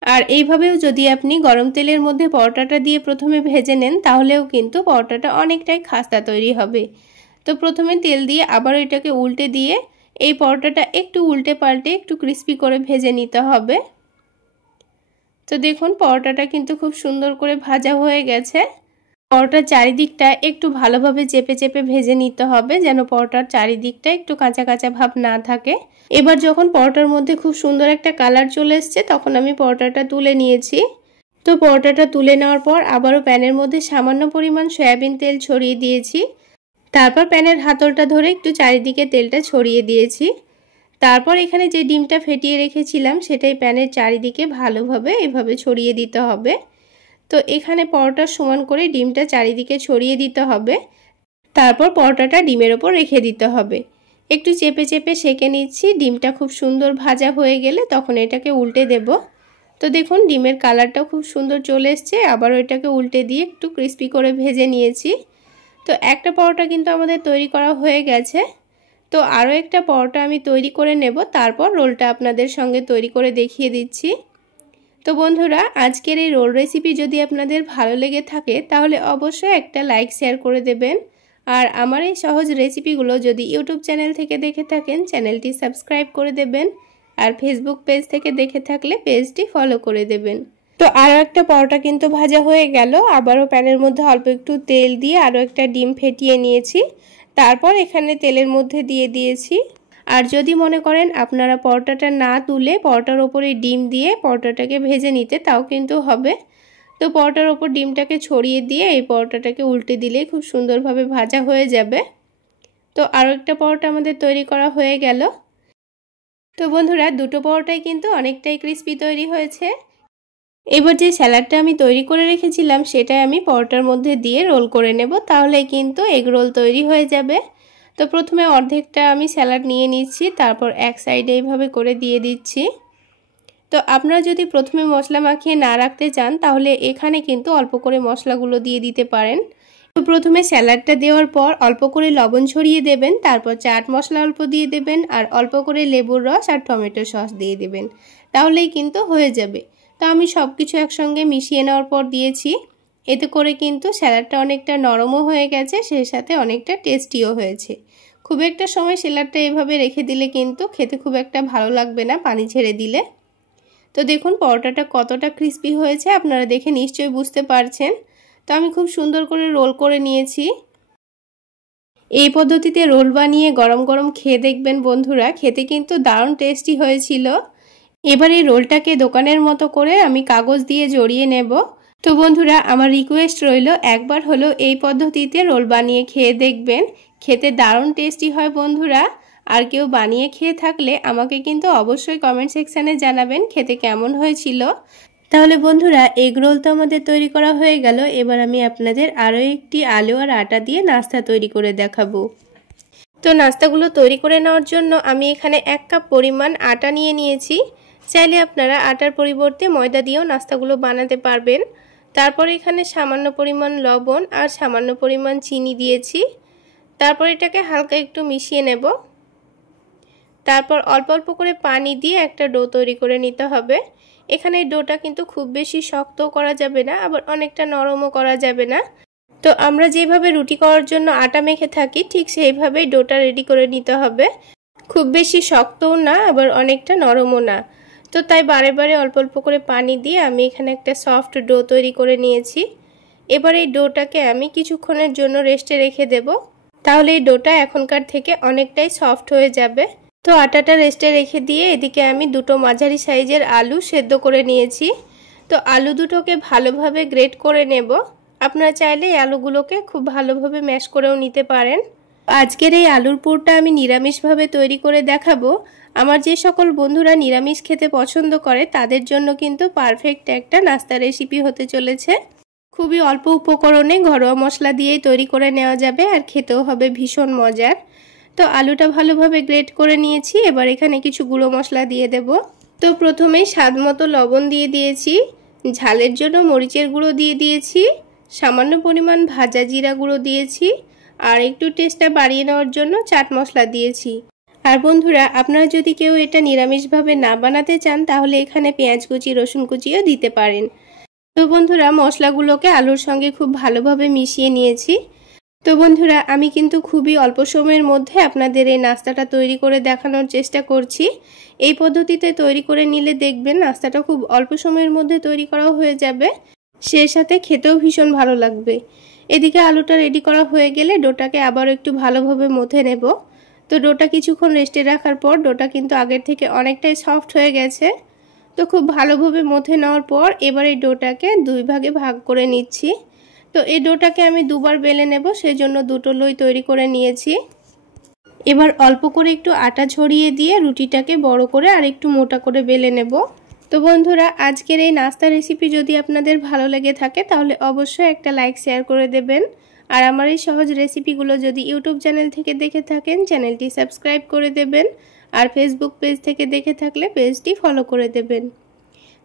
আর এইভাবেও যদি আপনি গরম তেলের মধ্যে পরোটাটা দিয়ে প্রথমে ভেজে নেন তাহলেও কিন্তু পরোটাটা অনেকটাই খাস্তা তৈরি হবে। তো প্রথমে তেল দিয়ে আবার এটাকে উল্টে দিয়ে এই পরোটাটা একটু উল্টে পাল্টে একটু ক্রিস্পি করে ভেজে নিতে হবে। তো দেখুন পরোটাটা কিন্তু খুব সুন্দর করে ভাজা হয়ে গেছে। পরোটার চারিদিকটা একটু ভালোভাবে চেপে চেপে ভেজে নিতে হবে, যেন পরোটার চারিদিকটা একটু কাঁচা কাঁচা ভাব না থাকে। এবার যখন পরোটার মধ্যে খুব সুন্দর একটা কালার চলে এসছে তখন আমি পরোটাটা তুলে নিয়েছি। তো পরোটাটা তুলে নেওয়ার পর আবারও প্যানের মধ্যে সামান্য পরিমাণ সয়াবিন তেল ছড়িয়ে দিয়েছি। তারপর প্যানের হাতলটা ধরে একটু চারিদিকে তেলটা ছড়িয়ে দিয়েছি। তারপর এখানে যে ডিমটা ফেটিয়ে রেখেছিলাম সেটাই প্যানের চারিদিকে ভালোভাবে এভাবে ছড়িয়ে দিতে হবে। তো এখানে পরোটার সমান করে ডিমটা চারিদিকে ছড়িয়ে দিতে হবে। তারপর পরোটাটা ডিমের ওপর রেখে দিতে হবে। একটু চেপে চেপে সেঁকে নিচ্ছি। ডিমটা খুব সুন্দর ভাজা হয়ে গেলে তখন এটাকে উল্টে দেব। তো দেখুন ডিমের কালারটাও খুব সুন্দর চলে এসছে। আবারও এটাকে উল্টে দিয়ে একটু ক্রিস্পি করে ভেজে নিয়েছি। তো একটা পরোটা কিন্তু আমাদের তৈরি করা হয়ে গেছে। তো আরও একটা পরোটা আমি তৈরি করে নেব, তারপর রোলটা আপনাদের সঙ্গে তৈরি করে দেখিয়ে দিচ্ছি। তো বন্ধুরা, আজকের এই রোল রেসিপি যদি আপনাদের ভালো লেগে থাকে তাহলে অবশ্যই একটা লাইক শেয়ার করে দেবেন। আর আমার এই সহজ রেসিপিগুলো যদি ইউটিউব চ্যানেল থেকে দেখে থাকেন চ্যানেলটি সাবস্ক্রাইব করে দেবেন। আর ফেসবুক পেজ থেকে দেখে থাকলে পেজটি ফলো করে দেবেন। তো আরও একটা পরোটা কিন্তু ভাজা হয়ে গেল। আবারও প্যানের মধ্যে অল্প একটু তেল দিয়ে আরও একটা ডিম ফেটিয়ে নিয়েছি। তারপর এখানে তেলের মধ্যে দিয়ে দিয়েছি। আর যদি মনে করেন আপনারা পরোটাটা না তুলে পরোটার ওপরে ডিম দিয়ে পরোটাটাকে ভেজে নিতে, তাও কিন্তু হবে। তো পরোটার ওপর ডিমটাকে ছড়িয়ে দিয়ে এই পরোটাটাকে উল্টে দিলে খুব সুন্দরভাবে ভাজা হয়ে যাবে। তো আরও একটা পরোটা আমাদের তৈরি করা হয়ে গেল। তো বন্ধুরা, দুটো পরোটাই কিন্তু অনেকটাই ক্রিস্পি তৈরি হয়েছে। এবার যে স্যালাডটা আমি তৈরি করে রেখেছিলাম সেটাই আমি পরোটার মধ্যে দিয়ে রোল করে নেব, তাহলে কিন্তু এগ রোল তৈরি হয়ে যাবে। তো প্রথমে অর্ধেকটা আমি স্যালাড নিয়ে নিচ্ছি, তারপর এক সাইডে এইভাবে করে দিয়ে দিচ্ছি। তো আপনারা যদি প্রথমে মশলা মাখিয়ে না রাখতে চান তাহলে এখানে কিন্তু অল্প করে মশলাগুলো দিয়ে দিতে পারেন। তো প্রথমে স্যালাডটা দেওয়ার পর অল্প করে লবণ ছড়িয়ে দেবেন, তারপর চাট মশলা অল্প দিয়ে দেবেন আর অল্প করে লেবুর রস আর টমেটো সস দিয়ে দেবেন, তাহলেই কিন্তু হয়ে যাবে। তো আমি সব কিছু একসঙ্গে মিশিয়ে নেওয়ার পর দিয়েছি। এতে করে কিন্তু স্যালাডটা অনেকটা নরমও হয়ে গেছে, সেই সাথে অনেকটা টেস্টিও হয়েছে। খুব একটা সময় স্যালাডটা এভাবে রেখে দিলে কিন্তু খেতে খুব একটা ভালো লাগবে না পানি ছেড়ে দিলে। তো দেখুন পরোটাটা কতটা ক্রিস্পি হয়েছে আপনারা দেখে নিশ্চয়ই বুঝতে পারছেন। তো আমি খুব সুন্দর করে রোল করে নিয়েছি। এই পদ্ধতিতে রোল বানিয়ে গরম গরম খেয়ে দেখবেন বন্ধুরা, খেতে কিন্তু দারুণ টেস্টি হয়েছিল। এবার এই রোলটাকে দোকানের মতো করে আমি কাগজ দিয়ে জড়িয়ে নেব। তো বন্ধুরা, আমার রিকোয়েস্ট রইল একবার হলো এই পদ্ধতিতে রোল বানিয়ে খেয়ে দেখবেন, খেতে দারুণ টেস্টি হয় বন্ধুরা। আর কেউ বানিয়ে খেয়ে থাকলে আমাকে কিন্তু অবশ্যই কমেন্ট সেকশানে জানাবেন খেতে কেমন হয়েছিল। তাহলে বন্ধুরা, এগ রোল তো আমাদের তৈরি করা হয়ে গেল। এবার আমি আপনাদের আরও একটি আলু আর আটা দিয়ে নাস্তা তৈরি করে দেখাবো। তো নাস্তাগুলো তৈরি করে নেওয়ার জন্য আমি এখানে 1 কাপ পরিমাণ আটা নিয়ে নিয়েছি। চাইলে আপনারা আটার পরিবর্তে ময়দা দিয়েও নাস্তাগুলো বানাতে পারবেন। তারপর এখানে সামান্য পরিমাণ লবণ আর সামান্য পরিমাণ চিনি দিয়েছি। তারপর এটাকে হালকা একটু মিশিয়ে নেব। তারপর অল্প অল্প করে পানি দিয়ে একটা ডো তৈরি করে নিতে হবে। এখানে ডোটা কিন্তু খুব বেশি শক্তও করা যাবে না, আবার অনেকটা নরমও করা যাবে না। তো আমরা যেভাবে রুটি করার জন্য আটা মেখে থাকি ঠিক সেইভাবেই ডোটা রেডি করে নিতে হবে। খুব বেশি শক্তও না, আবার অনেকটা নরমও না। তো তাই বারে বারে অল্প অল্প করে পানি দিয়ে আমি এখানে একটা সফট ডো তৈরি করে নিয়েছি। এবার এই ডোটাকে আমি কিছুক্ষণের জন্য রেস্টে রেখে দেব। তাহলে এই ডোটা এখনকার থেকে অনেকটাই সফট হয়ে যাবে। তো আটাটা রেস্টে রেখে দিয়ে এদিকে আমি দুটো মাঝারি সাইজের আলু সেদ্ধ করে নিয়েছি। তো আলু দুটোকে ভালোভাবে গ্রেট করে নেব। আপনারা চাইলে এই আলুগুলোকে খুব ভালোভাবে ম্যাশ করেও নিতে পারেন। আজকের এই আলুর পুরটা আমি নিরামিষভাবে তৈরি করে দেখাবো। আমার যে সকল বন্ধুরা নিরামিষ খেতে পছন্দ করে তাদের জন্য কিন্তু পারফেক্ট একটা নাস্তা রেসিপি হতে চলেছে। খুবই অল্প উপকরণে ঘরোয়া মশলা দিয়েই তৈরি করে নেওয়া যাবে, আর খেতেও হবে ভীষণ মজার। তো আলুটা ভালোভাবে গ্রেট করে নিয়েছি। এবার এখানে কিছু গুঁড়ো মশলা দিয়ে দেব। তো প্রথমেই স্বাদ মতো লবণ দিয়ে দিয়েছি, ঝালের জন্য মরিচের গুঁড়ো দিয়ে দিয়েছি, সামান্য পরিমাণ ভাজা জিরা গুঁড়ো দিয়েছি, আর একটু টেস্টটা বাড়িয়ে নেওয়ার জন্য চাট মশলা দিয়েছি। আর বন্ধুরা, আপনারা যদি কেউ এটা নিরামিষভাবে না বানাতে চান তাহলে এখানে পেঁয়াজ কুচি রসুন কুচিও দিতে পারেন। তো বন্ধুরা, মশলাগুলোকে আলুর সঙ্গে খুব ভালোভাবে মিশিয়ে নিয়েছি। তো বন্ধুরা, আমি কিন্তু খুবই অল্প সময়ের মধ্যে আপনাদের এই নাস্তাটা তৈরি করে দেখানোর চেষ্টা করছি। এই পদ্ধতিতে তৈরি করে নিলে দেখবেন নাস্তাটা খুব অল্প সময়ের মধ্যে তৈরি করা হয়ে যাবে, সেই সাথে খেতেও ভীষণ ভালো লাগবে। এদিকে আলুটা রেডি করা হয়ে গেলে ডোটাকে আবারও একটু ভালোভাবে মথে নেব। তো ডোটা কিছুক্ষণ রেস্টে রাখার পর ডোটা কিন্তু আগের থেকে অনেকটাই সফট হয়ে গেছে। তো খুব ভালোভাবে মথে নেওয়ার পর এবার এই ডোটাকে দুই ভাগে ভাগ করে নিচ্ছি। তো এই ডোটাকে আমি দুবার বেলে নেব, সেই জন্য দুটো লই তৈরি করে নিয়েছি। এবার অল্প করে একটু আটা ছড়িয়ে দিয়ে রুটিটাকে বড় করে আর একটু মোটা করে বেলে নেব। তো বন্ধুরা, আজকের এই নাস্তা রেসিপি যদি আপনাদের ভালো লেগে থাকে তাহলে অবশ্যই একটা লাইক শেয়ার করে দেবেন। আর আমার এই সহজ রেসিপিগুলো যদি ইউটিউব চ্যানেল থেকে দেখে থাকেন চ্যানেলটি সাবস্ক্রাইব করে দেবেন, আর ফেসবুক পেজ থেকে দেখে থাকলে পেজটি ফলো করে দেবেন।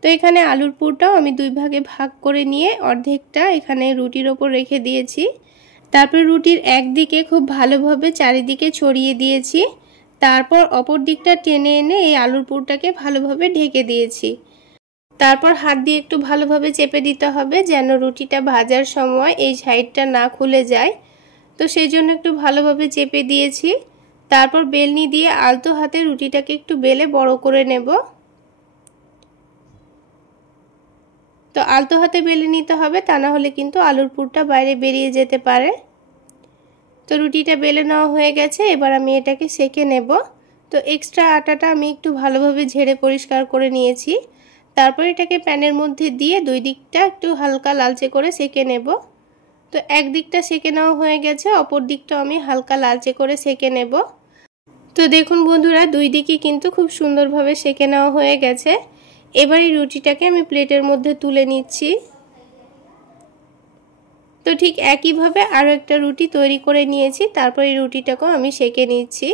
তো এখানে আলুর পুরটাও আমি দুই ভাগে ভাগ করে নিয়ে অর্ধেকটা এখানে রুটির ওপর রেখে দিয়েছি। তারপর রুটির একদিকে খুব ভালোভাবে চারিদিকে ছড়িয়ে দিয়েছি। তারপর অপর দিকটা টেনে এনে এই আলুর পুরটাকে ভালোভাবে ঢেকে দিয়েছি। তারপর হাত দিয়ে একটু ভালোভাবে চেপে দিতে হবে যেন রুটিটা ভাজার সময় এই সাইডটা না খুলে যায়। তো সেই জন্য একটু ভালোভাবে চেপে দিয়েছি। তারপর বেলনি দিয়ে আলতো হাতে রুটিটাকে একটু বেলে বড় করে নেব। তো আলতো হাতে বেলে নিতে হবে, তা না হলে কিন্তু আলুর পুরটা বাইরে বেরিয়ে যেতে পারে। তো রুটিটা বেলে নেওয়া হয়ে গেছে, এবার আমি এটাকে সেঁকে নেব। তো এক্সট্রা আটাটা আমি একটু ভালোভাবে ঝেড়ে পরিষ্কার করে নিয়েছি। তারপর এটাকে প্যানের মধ্যে দিয়ে দুই দিকটা একটু হালকা লালচে করে সেঁকে নেব। তো এক দিকটা সেঁকে নেওয়া হয়ে গেছে, অপর দিকটা আমি হালকা লালচে করে সেঁকে নেব। তো দেখুন বন্ধুরা, দুই দিকই কিন্তু খুব সুন্দরভাবে সেঁকে নেওয়া হয়ে গেছে। এবার এই রুটিটাকে আমি প্লেটের মধ্যে তুলে নিচ্ছি। তো ঠিক একইভাবে আরও একটা রুটি তৈরি করে নিয়েছি, তারপর এই রুটিটাকেও আমি সেঁকে নিচ্ছি।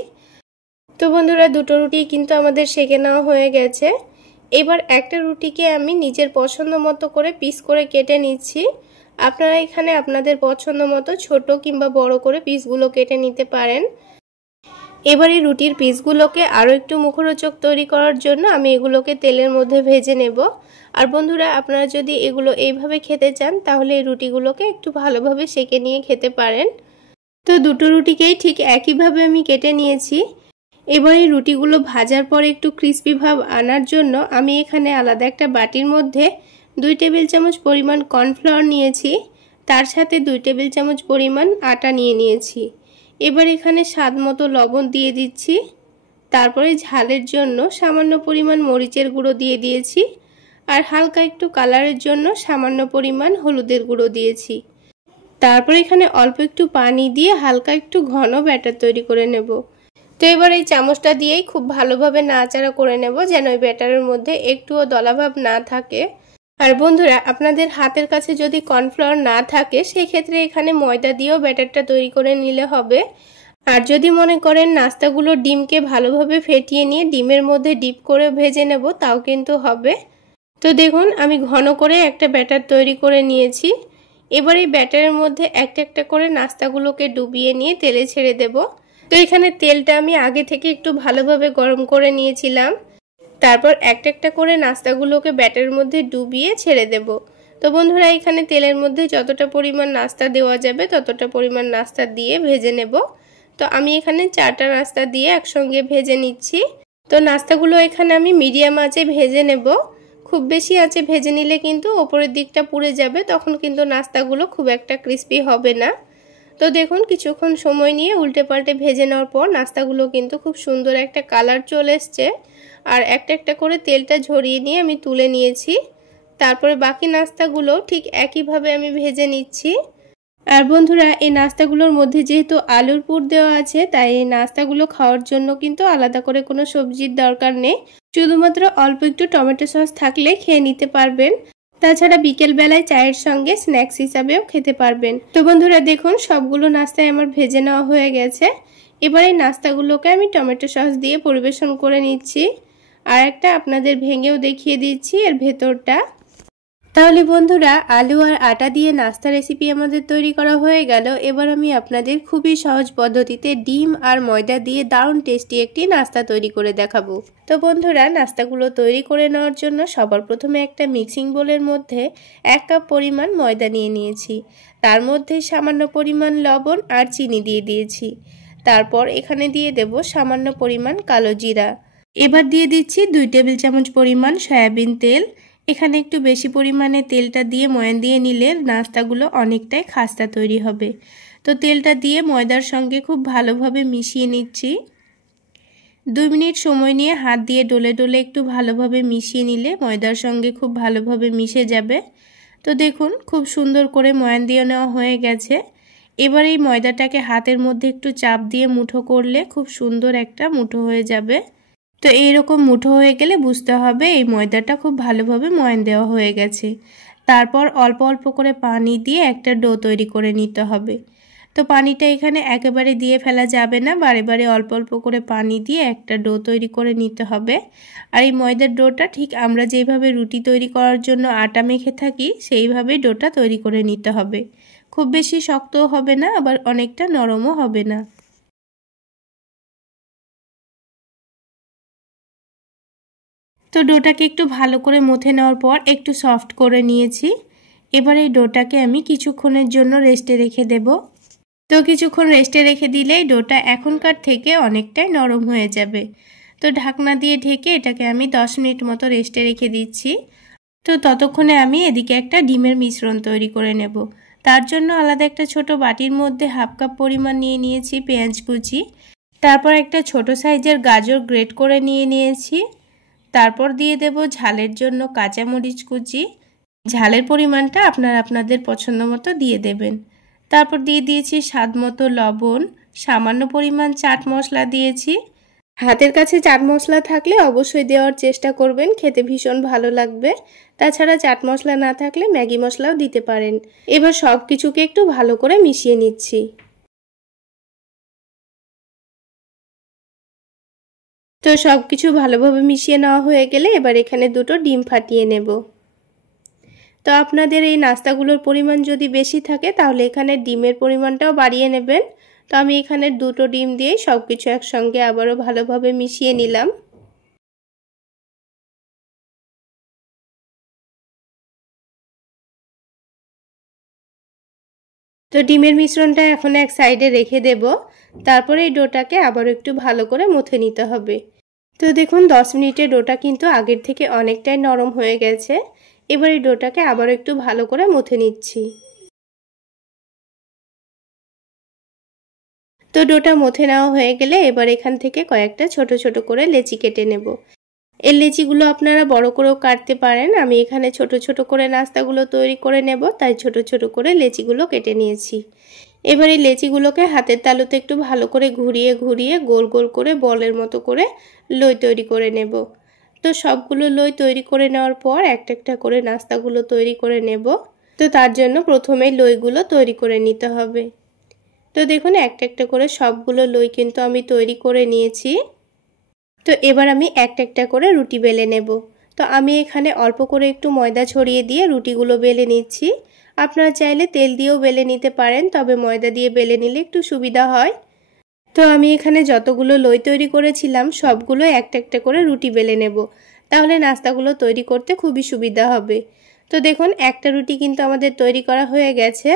তো বন্ধুরা, দুটো রুটি কিন্তু আমাদের সেঁকে নেওয়া হয়ে গেছে। এবার একটা রুটিকে আমি নিজের পছন্দ মতো করে পিস করে কেটে নিচ্ছি। আপনারা এখানে আপনাদের পছন্দ মতো ছোট কিংবা বড় করে পিসগুলো কেটে নিতে পারেন। এবার এই রুটির পিসগুলোকে আরও একটু মুখরোচক তৈরি করার জন্য আমি এগুলোকে তেলের মধ্যে ভেজে নেব। আর বন্ধুরা, আপনারা যদি এগুলো এইভাবে খেতে চান তাহলে এই রুটিগুলোকে একটু ভালোভাবে সেঁকে নিয়ে খেতে পারেন। তো দুটো রুটিকেই ঠিক একইভাবে আমি কেটে নিয়েছি। এবার এই রুটিগুলো ভাজার পরে একটু ক্রিস্পি ভাব আনার জন্য আমি এখানে আলাদা একটা বাটির মধ্যে 2 টেবিল চামচ পরিমাণ কর্নফ্লাওয়ার নিয়েছি, তার সাথে 2 টেবিল চামচ পরিমাণ আটা নিয়েছি। এবার এখানে স্বাদ মতো লবণ দিয়ে দিচ্ছি। তারপরে ঝালের জন্য সামান্য পরিমাণ মরিচের গুঁড়ো দিয়ে দিয়েছি, আর হালকা একটু কালারের জন্য সামান্য পরিমাণ হলুদের গুঁড়ো দিয়েছি। তারপর এখানে অল্প একটু পানি দিয়ে হালকা একটু ঘন ব্যাটার তৈরি করে নেব। তো এবার এই চামচটা দিয়েই খুব ভালোভাবে নাড়াচাড়া করে নেব যেন ওই ব্যাটারের মধ্যে একটুও দলাভাব না থাকে। আর বন্ধুরা, আপনাদের হাতের কাছে যদি কর্নফ্লাওয়ার না থাকে সেক্ষেত্রে এখানে ময়দা দিয়েও ব্যাটারটা তৈরি করে নিলে হবে। আর যদি মনে করেন নাস্তাগুলো ডিমকে ভালোভাবে ফেটিয়ে নিয়ে ডিমের মধ্যে ডিপ করে ভেজে নেব তাও কিন্তু হবে। তো দেখুন, আমি ঘন করে একটা ব্যাটার তৈরি করে নিয়েছি। এবার এই ব্যাটারের মধ্যে একটা একটা করে নাস্তাগুলোকে ডুবিয়ে নিয়ে তেলে ছেড়ে দেব। তো এখানে তেলটা আমি আগে থেকে একটু ভালোভাবে গরম করে নিয়েছিলাম। তারপর একটা একটা করে নাস্তাগুলোকে ব্যাটারের মধ্যে ডুবিয়ে ছেড়ে দেব। তো বন্ধুরা, এখানে তেলের মধ্যে যতটা পরিমাণ নাস্তা দেওয়া যাবে ততটা পরিমাণ নাস্তা দিয়ে ভেজে নেব। তো আমি এখানে 4টা নাস্তা দিয়ে একসঙ্গে ভেজে নিচ্ছি। তো নাস্তাগুলো এখানে আমি মিডিয়াম আঁচে ভেজে নেব। খুব বেশি আঁচে ভেজে নিলে কিন্তু ওপরের দিকটা পুড়ে যাবে, তখন কিন্তু নাস্তাগুলো খুব একটা ক্রিস্পি হবে না। তো দেখুন কিছুক্ষণ সময় নিয়ে উল্টে পাল্টে ভেজে নেওয়ার পর নাস্তাগুলো কিন্তু খুব সুন্দর একটা কালার চলে এসছে। আর একটা একটা করে তেলটা ঝরিয়ে নিয়ে আমি তুলে নিয়েছি। তারপরে বাকি নাস্তাগুলো ঠিক একইভাবে আমি ভেজে নিচ্ছি। আর বন্ধুরা, এই নাস্তাগুলোর মধ্যে যেহেতু আলুর পুর দেওয়া আছে, তাই এই নাস্তাগুলো খাওয়ার জন্য কিন্তু আলাদা করে কোনো সবজির দরকার নেই। শুধুমাত্র অল্প একটু টমেটো সস থাকলে খেয়ে নিতে পারবেন। তাছাড়া বিকেল বেলায় চায়ের সঙ্গে স্ন্যাক্স হিসাবেও খেতে পারবেন। তো বন্ধুরা দেখুন, সবগুলো নাস্তায় আমার ভেজে নেওয়া হয়ে গেছে। এবার এই নাস্তাগুলোকে আমি টমেটো সস দিয়ে পরিবেশন করে নিচ্ছি। আর একটা আপনাদের ভেঙেও দেখিয়ে দিচ্ছি এর ভেতরটা। তাহলে বন্ধুরা, আলু আর আটা দিয়ে নাস্তা রেসিপি আমাদের তৈরি করা হয়ে গেল। এবার আমি আপনাদের খুবই সহজ পদ্ধতিতে ডিম আর ময়দা দিয়ে দারুণ টেস্টি একটি নাস্তা তৈরি করে দেখাবো। তো বন্ধুরা, নাস্তাগুলো তৈরি করে নেওয়ার জন্য সবার প্রথমে একটা মিক্সিং বোলের মধ্যে 1 কাপ পরিমাণ ময়দা নিয়ে নিয়েছি। তার মধ্যে সামান্য পরিমাণ লবণ আর চিনি দিয়ে দিয়েছি। তারপর এখানে দিয়ে দেব সামান্য পরিমাণ কালো জিরা। এবার দিয়ে দিচ্ছি 2 টেবিল চামচ পরিমাণ সয়াবিন তেল। এখানে একটু বেশি পরিমাণে তেলটা দিয়ে ময়ান দিয়ে নিলে নাস্তাগুলো অনেকটাই খাস্তা তৈরি হবে। তো তেলটা দিয়ে ময়দার সঙ্গে খুব ভালোভাবে মিশিয়ে নিচ্ছি। 2 মিনিট সময় নিয়ে হাত দিয়ে ডলে ডলে একটু ভালোভাবে মিশিয়ে নিলে ময়দার সঙ্গে খুব ভালোভাবে মিশে যাবে। তো দেখুন, খুব সুন্দর করে ময়ান দিয়ে নেওয়া হয়ে গেছে। এবার এই ময়দাটাকে হাতের মধ্যে একটু চাপ দিয়ে মুঠো করলে খুব সুন্দর একটা মুঠো হয়ে যাবে। তো এইরকম মুঠো হয়ে গেলে বুঝতে হবে এই ময়দাটা খুব ভালোভাবে ময়ান দেওয়া হয়ে গেছে। তারপর অল্প অল্প করে পানি দিয়ে একটা ডো তৈরি করে নিতে হবে। তো পানিটা এখানে একেবারে দিয়ে ফেলা যাবে না, বারে বারে অল্প অল্প করে পানি দিয়ে একটা ডো তৈরি করে নিতে হবে। আর এই ময়দার ডোটা ঠিক আমরা যেভাবে রুটি তৈরি করার জন্য আটা মেখে থাকি সেইভাবেই ডোটা তৈরি করে নিতে হবে। খুব বেশি শক্তও হবে না, আবার অনেকটা নরমও হবে না। তো ডোটাকে একটু ভালো করে মথে নেওয়ার পর একটু সফট করে নিয়েছি। এবার এই ডোটাকে আমি কিছুক্ষণের জন্য রেস্টে রেখে দেব। তো কিছুক্ষণ রেস্টে রেখে দিলেই ডোটা এখনকার থেকে অনেকটাই নরম হয়ে যাবে। তো ঢাকনা দিয়ে ঢেকে এটাকে আমি 10 মিনিট মতো রেস্টে রেখে দিচ্ছি। তো ততক্ষণে আমি এদিকে একটা ডিমের মিশ্রণ তৈরি করে নেব। তার জন্য আলাদা একটা ছোট বাটির মধ্যে 1/2 কাপ পরিমাণ নিয়ে নিয়েছি পেঁয়াজ কুচি। তারপর একটা ছোট সাইজের গাজর গ্রেট করে নিয়ে নিয়েছি। তারপর দিয়ে দেব ঝালের জন্য কাঁচামরিচ কুচি। ঝালের পরিমাণটা আপনারা আপনাদের পছন্দ মতো দিয়ে দেবেন। তারপর দিয়ে দিয়েছি স্বাদ মতো লবণ, সামান্য পরিমাণ চাট মশলা দিয়েছি। হাতের কাছে চাট মশলা থাকলে অবশ্যই দেওয়ার চেষ্টা করবেন, খেতে ভীষণ ভালো লাগবে। তাছাড়া চাট মশলা না থাকলে ম্যাগি মশলাও দিতে পারেন। এবার সব কিছুকে একটু ভালো করে মিশিয়ে নিচ্ছি। তো সব কিছু ভালোভাবে মিশিয়ে নেওয়া হয়ে গেলে এবার এখানে 2টো ডিম ফাটিয়ে নেব। তো আপনাদের এই নাস্তাগুলোর পরিমাণ যদি বেশি থাকে তাহলে এখানে ডিমের পরিমাণটাও বাড়িয়ে নেবেন। তো আমি এখানে 2টো ডিম দিয়ে সব কিছু একসঙ্গে আবারও ভালোভাবে মিশিয়ে নিলাম। তো ডিমের মিশ্রণটা এখন এক সাইডে রেখে দেব। তারপরে এই ডোটাকে আবার একটু ভালো করে মথে নিতে হবে। তো দেখুন 10 মিনিটে ডোটা কিন্তু আগের থেকে অনেকটাই নরম হয়ে গেছে। এবার এই ডোটাকে আবার একটু ভালো করে মথে নিচ্ছি। তো ডোটা মথে নেওয়া হয়ে গেলে এবার এখান থেকে কয়েকটা ছোট ছোট করে লেচি কেটে নেব। এই লেচিগুলো আপনারা বড় করেও কাটতে পারেন। আমি এখানে ছোট ছোট করে নাস্তাগুলো তৈরি করে নেব, তাই ছোট ছোট করে লেচিগুলো কেটে নিয়েছি। এবার এই লেচিগুলোকে হাতের তালুতে একটু ভালো করে ঘুরিয়ে ঘুরিয়ে গোল গোল করে বলের মতো করে লই তৈরি করে নেব। তো সবগুলো লই তৈরি করে নেওয়ার পর একটা একটা করে নাস্তাগুলো তৈরি করে নেব। তো তার জন্য প্রথমেই লইগুলো তৈরি করে নিতে হবে। তো দেখুন একটা একটা করে সবগুলো লই কিন্তু আমি তৈরি করে নিয়েছি। তো এবার আমি একটা একটা করে রুটি বেলে নেব। তো আমি এখানে অল্প করে একটু ময়দা ছড়িয়ে দিয়ে রুটিগুলো বেলে নিচ্ছি। আপনারা চাইলে তেল দিয়েও বেলে নিতে পারেন, তবে ময়দা দিয়ে বেলে নিলে একটু সুবিধা হয়। তো আমি এখানে যতগুলো লই তৈরি করেছিলাম সবগুলো একটা একটা করে রুটি বেলে নেব, তাহলে নাস্তাগুলো তৈরি করতে খুবই সুবিধা হবে। তো দেখুন একটা রুটি কিন্তু আমাদের তৈরি করা হয়ে গেছে।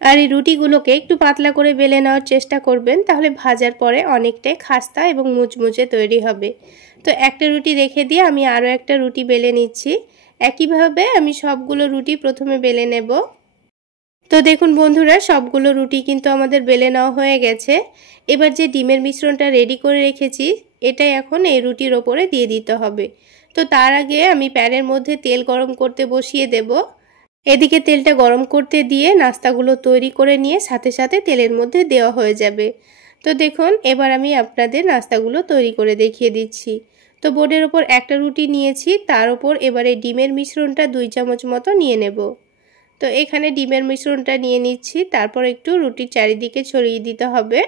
আর এই রুটিগুলোকে একটু পাতলা করে বেলে নেওয়ার চেষ্টা করবেন, তাহলে ভাজার পরে অনেকটাই খাস্তা এবং মুচমুচে তৈরি হবে। তো একটা রুটি রেখে দিয়ে আমি আরও একটা রুটি বেলে নিচ্ছি। একইভাবে আমি সবগুলো রুটি প্রথমে বেলে নেব। তো দেখুন বন্ধুরা, সবগুলো রুটি কিন্তু আমাদের বেলে নেওয়া হয়ে গেছে। এবার যে ডিমের মিশ্রণটা রেডি করে রেখেছি এটাই এখন এই রুটির ওপরে দিয়ে দিতে হবে। তো তার আগে আমি প্যানের মধ্যে তেল গরম করতে বসিয়ে দেব। এদিকে তেলটা গরম করতে দিয়ে নাস্তাগুলো তৈরি করে নিয়ে সাথে সাথে তেলের মধ্যে দেওয়া হয়ে যাবে। তো দেখুন এবার আমি আপনাদের নাস্তাগুলো তৈরি করে দেখিয়ে দিচ্ছি। তো বোর্ডের ওপর একটা রুটি নিয়েছি, তার উপর এবারে ডিমের মিশ্রণটা 2 চামচ মতো নিয়ে নেব। তো এখানে ডিমের মিশ্রণটা নিয়ে নিচ্ছি, তারপর একটু রুটির চারিদিকে ছড়িয়ে দিতে হবে।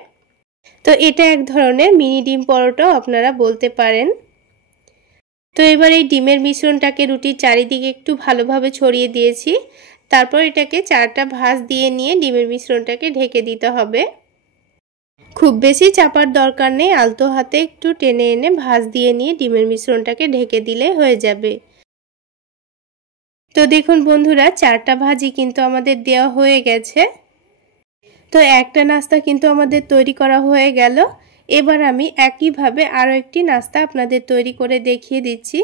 তো এটা এক ধরনের মিনি ডিম পরোটাও আপনারা বলতে পারেন। তো এবার এই ডিমের মিশ্রণটাকে রুটির চারিদিকে একটু ভালোভাবে ছড়িয়ে দিয়েছি। তারপর এটাকে 4টা ভাঁজ দিয়ে নিয়ে ডিমের মিশ্রণটাকে ঢেকে দিতে হবে। খুব বেশি চাপার দরকার নেই, আলতো হাতে একটু টেনে এনে ভাঁজ দিয়ে নিয়ে ডিমের মিশ্রণটাকে ঢেকে দিলে হয়ে যাবে। তো দেখুন বন্ধুরা, 4টা ভাঁজই কিন্তু আমাদের দেওয়া হয়ে গেছে। তো একটা নাস্তা কিন্তু আমাদের তৈরি করা হয়ে গেল। এবার আমি একইভাবে আরও একটি নাস্তা আপনাদের তৈরি করে দেখিয়ে দিচ্ছি,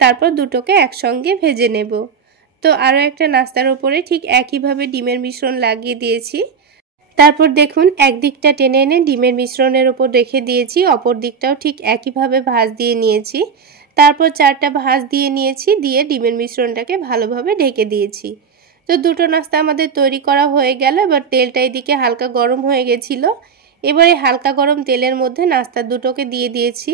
তারপর দুটোকে একসঙ্গে ভেজে নেব। তো আরও একটা নাস্তার উপরে ঠিক একইভাবে ডিমের মিশ্রণ লাগিয়ে দিয়েছি। তারপর দেখুন একদিকটা টেনে এনে ডিমের মিশ্রণের উপর রেখে দিয়েছি, অপর দিকটাও ঠিক একইভাবে ভাঁজ দিয়ে নিয়েছি। তারপর 4টা ভাঁজ দিয়ে নিয়েছি, দিয়ে ডিমের মিশ্রণটাকে ভালোভাবে ঢেকে দিয়েছি। তো দুটো নাস্তা আমাদের তৈরি করা হয়ে গেল। এবার তেলটা এদিকে হালকা গরম হয়ে গেছিল। এবারে হালকা গরম তেলের মধ্যে নাস্তা দুটোকে দিয়ে দিয়েছি।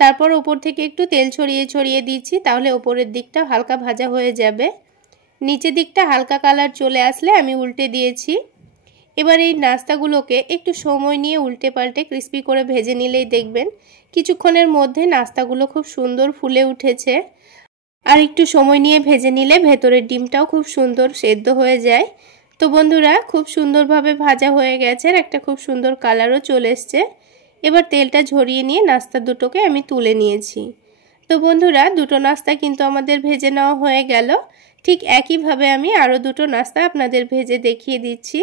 তারপর ওপর থেকে একটু তেল ছড়িয়ে ছড়িয়ে দিচ্ছি, তাহলে ওপরের দিকটা হালকা ভাজা হয়ে যাবে। নিচের দিকটা হালকা কালার চলে আসলে আমি উল্টে দিয়েছি। এবার এই নাস্তাগুলোকে একটু সময় নিয়ে উল্টে পাল্টে ক্রিস্পি করে ভেজে নিলেই দেখবেন কিছুক্ষণের মধ্যে নাস্তাগুলো খুব সুন্দর ফুলে উঠেছে। আর একটু সময় নিয়ে ভেজে নিলে ভেতরের ডিমটাও খুব সুন্দর সেদ্ধ হয়ে যায়। তো বন্ধুরা, খুব সুন্দরভাবে ভাজা হয়ে গেছে, একটা খুব সুন্দর কালারও চলে এসছে। এবার তেলটা ঝরিয়ে নিয়ে নাস্তা দুটোকে আমি তুলে নিয়েছি। তো বন্ধুরা, দুটো নাস্তা কিন্তু আমাদের ভেজে নেওয়া হয়ে গেল। ঠিক একইভাবে আমি আরও দুটো নাস্তা আপনাদের ভেজে দেখিয়ে দিচ্ছি।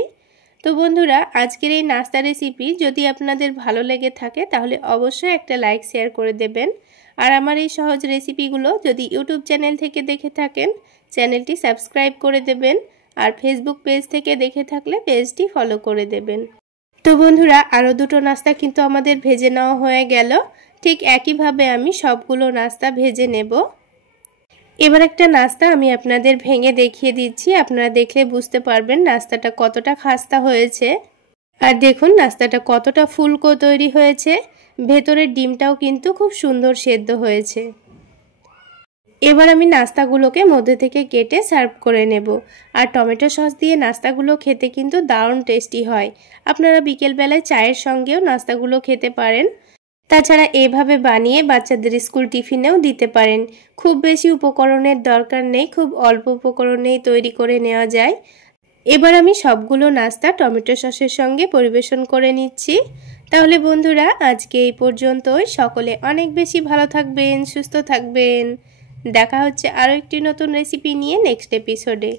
তো বন্ধুরা, আজকের এই নাস্তা রেসিপি যদি আপনাদের ভালো লেগে থাকে তাহলে অবশ্যই একটা লাইক শেয়ার করে দেবেন। আর আমার এই সহজ রেসিপিগুলো যদি ইউটিউব চ্যানেল থেকে দেখে থাকেন চ্যানেলটি সাবস্ক্রাইব করে দেবেন, আর ফেসবুক পেজ থেকে দেখে থাকলে পেজটি ফলো করে দেবেন। তো বন্ধুরা, আরও দুটো নাস্তা কিন্তু আমাদের ভেজে নেওয়া হয়ে গেল। ঠিক একইভাবে আমি সবগুলো নাস্তা ভেজে নেব। এবার একটা নাস্তা আমি আপনাদের ভেঙে দেখিয়ে দিচ্ছি, আপনারা দেখলে বুঝতে পারবেন নাস্তাটা কতটা খাস্তা হয়েছে। আর দেখুন নাস্তাটা কতটা ফুলকো তৈরি হয়েছে, ভেতরের ডিমটাও কিন্তু খুব সুন্দর সেদ্ধ হয়েছে। এবার আমি নাস্তাগুলোকে মধ্যে থেকে কেটে সার্ভ করে নেব। আর টমেটো সস দিয়ে নাস্তাগুলো খেতে কিন্তু দারুণ টেস্টি হয়। আপনারা বিকেলবেলায় চায়ের সঙ্গেও নাস্তাগুলো খেতে পারেন। তাছাড়া এভাবে বানিয়ে বাচ্চাদের স্কুল টিফিনেও দিতে পারেন। খুব বেশি উপকরণের দরকার নেই, খুব অল্প উপকরণেই তৈরি করে নেওয়া যায়। এবার আমি সবগুলো নাস্তা টমেটো সসের সঙ্গে পরিবেশন করে নিচ্ছি। তাহলে বন্ধুরা, আজকে এই পর্যন্তই। সকলে অনেক বেশি ভালো থাকবেন, সুস্থ থাকবেন। দেখা হচ্ছে আরও একটি নতুন রেসিপি নিয়ে নেক্সট এপিসোডে।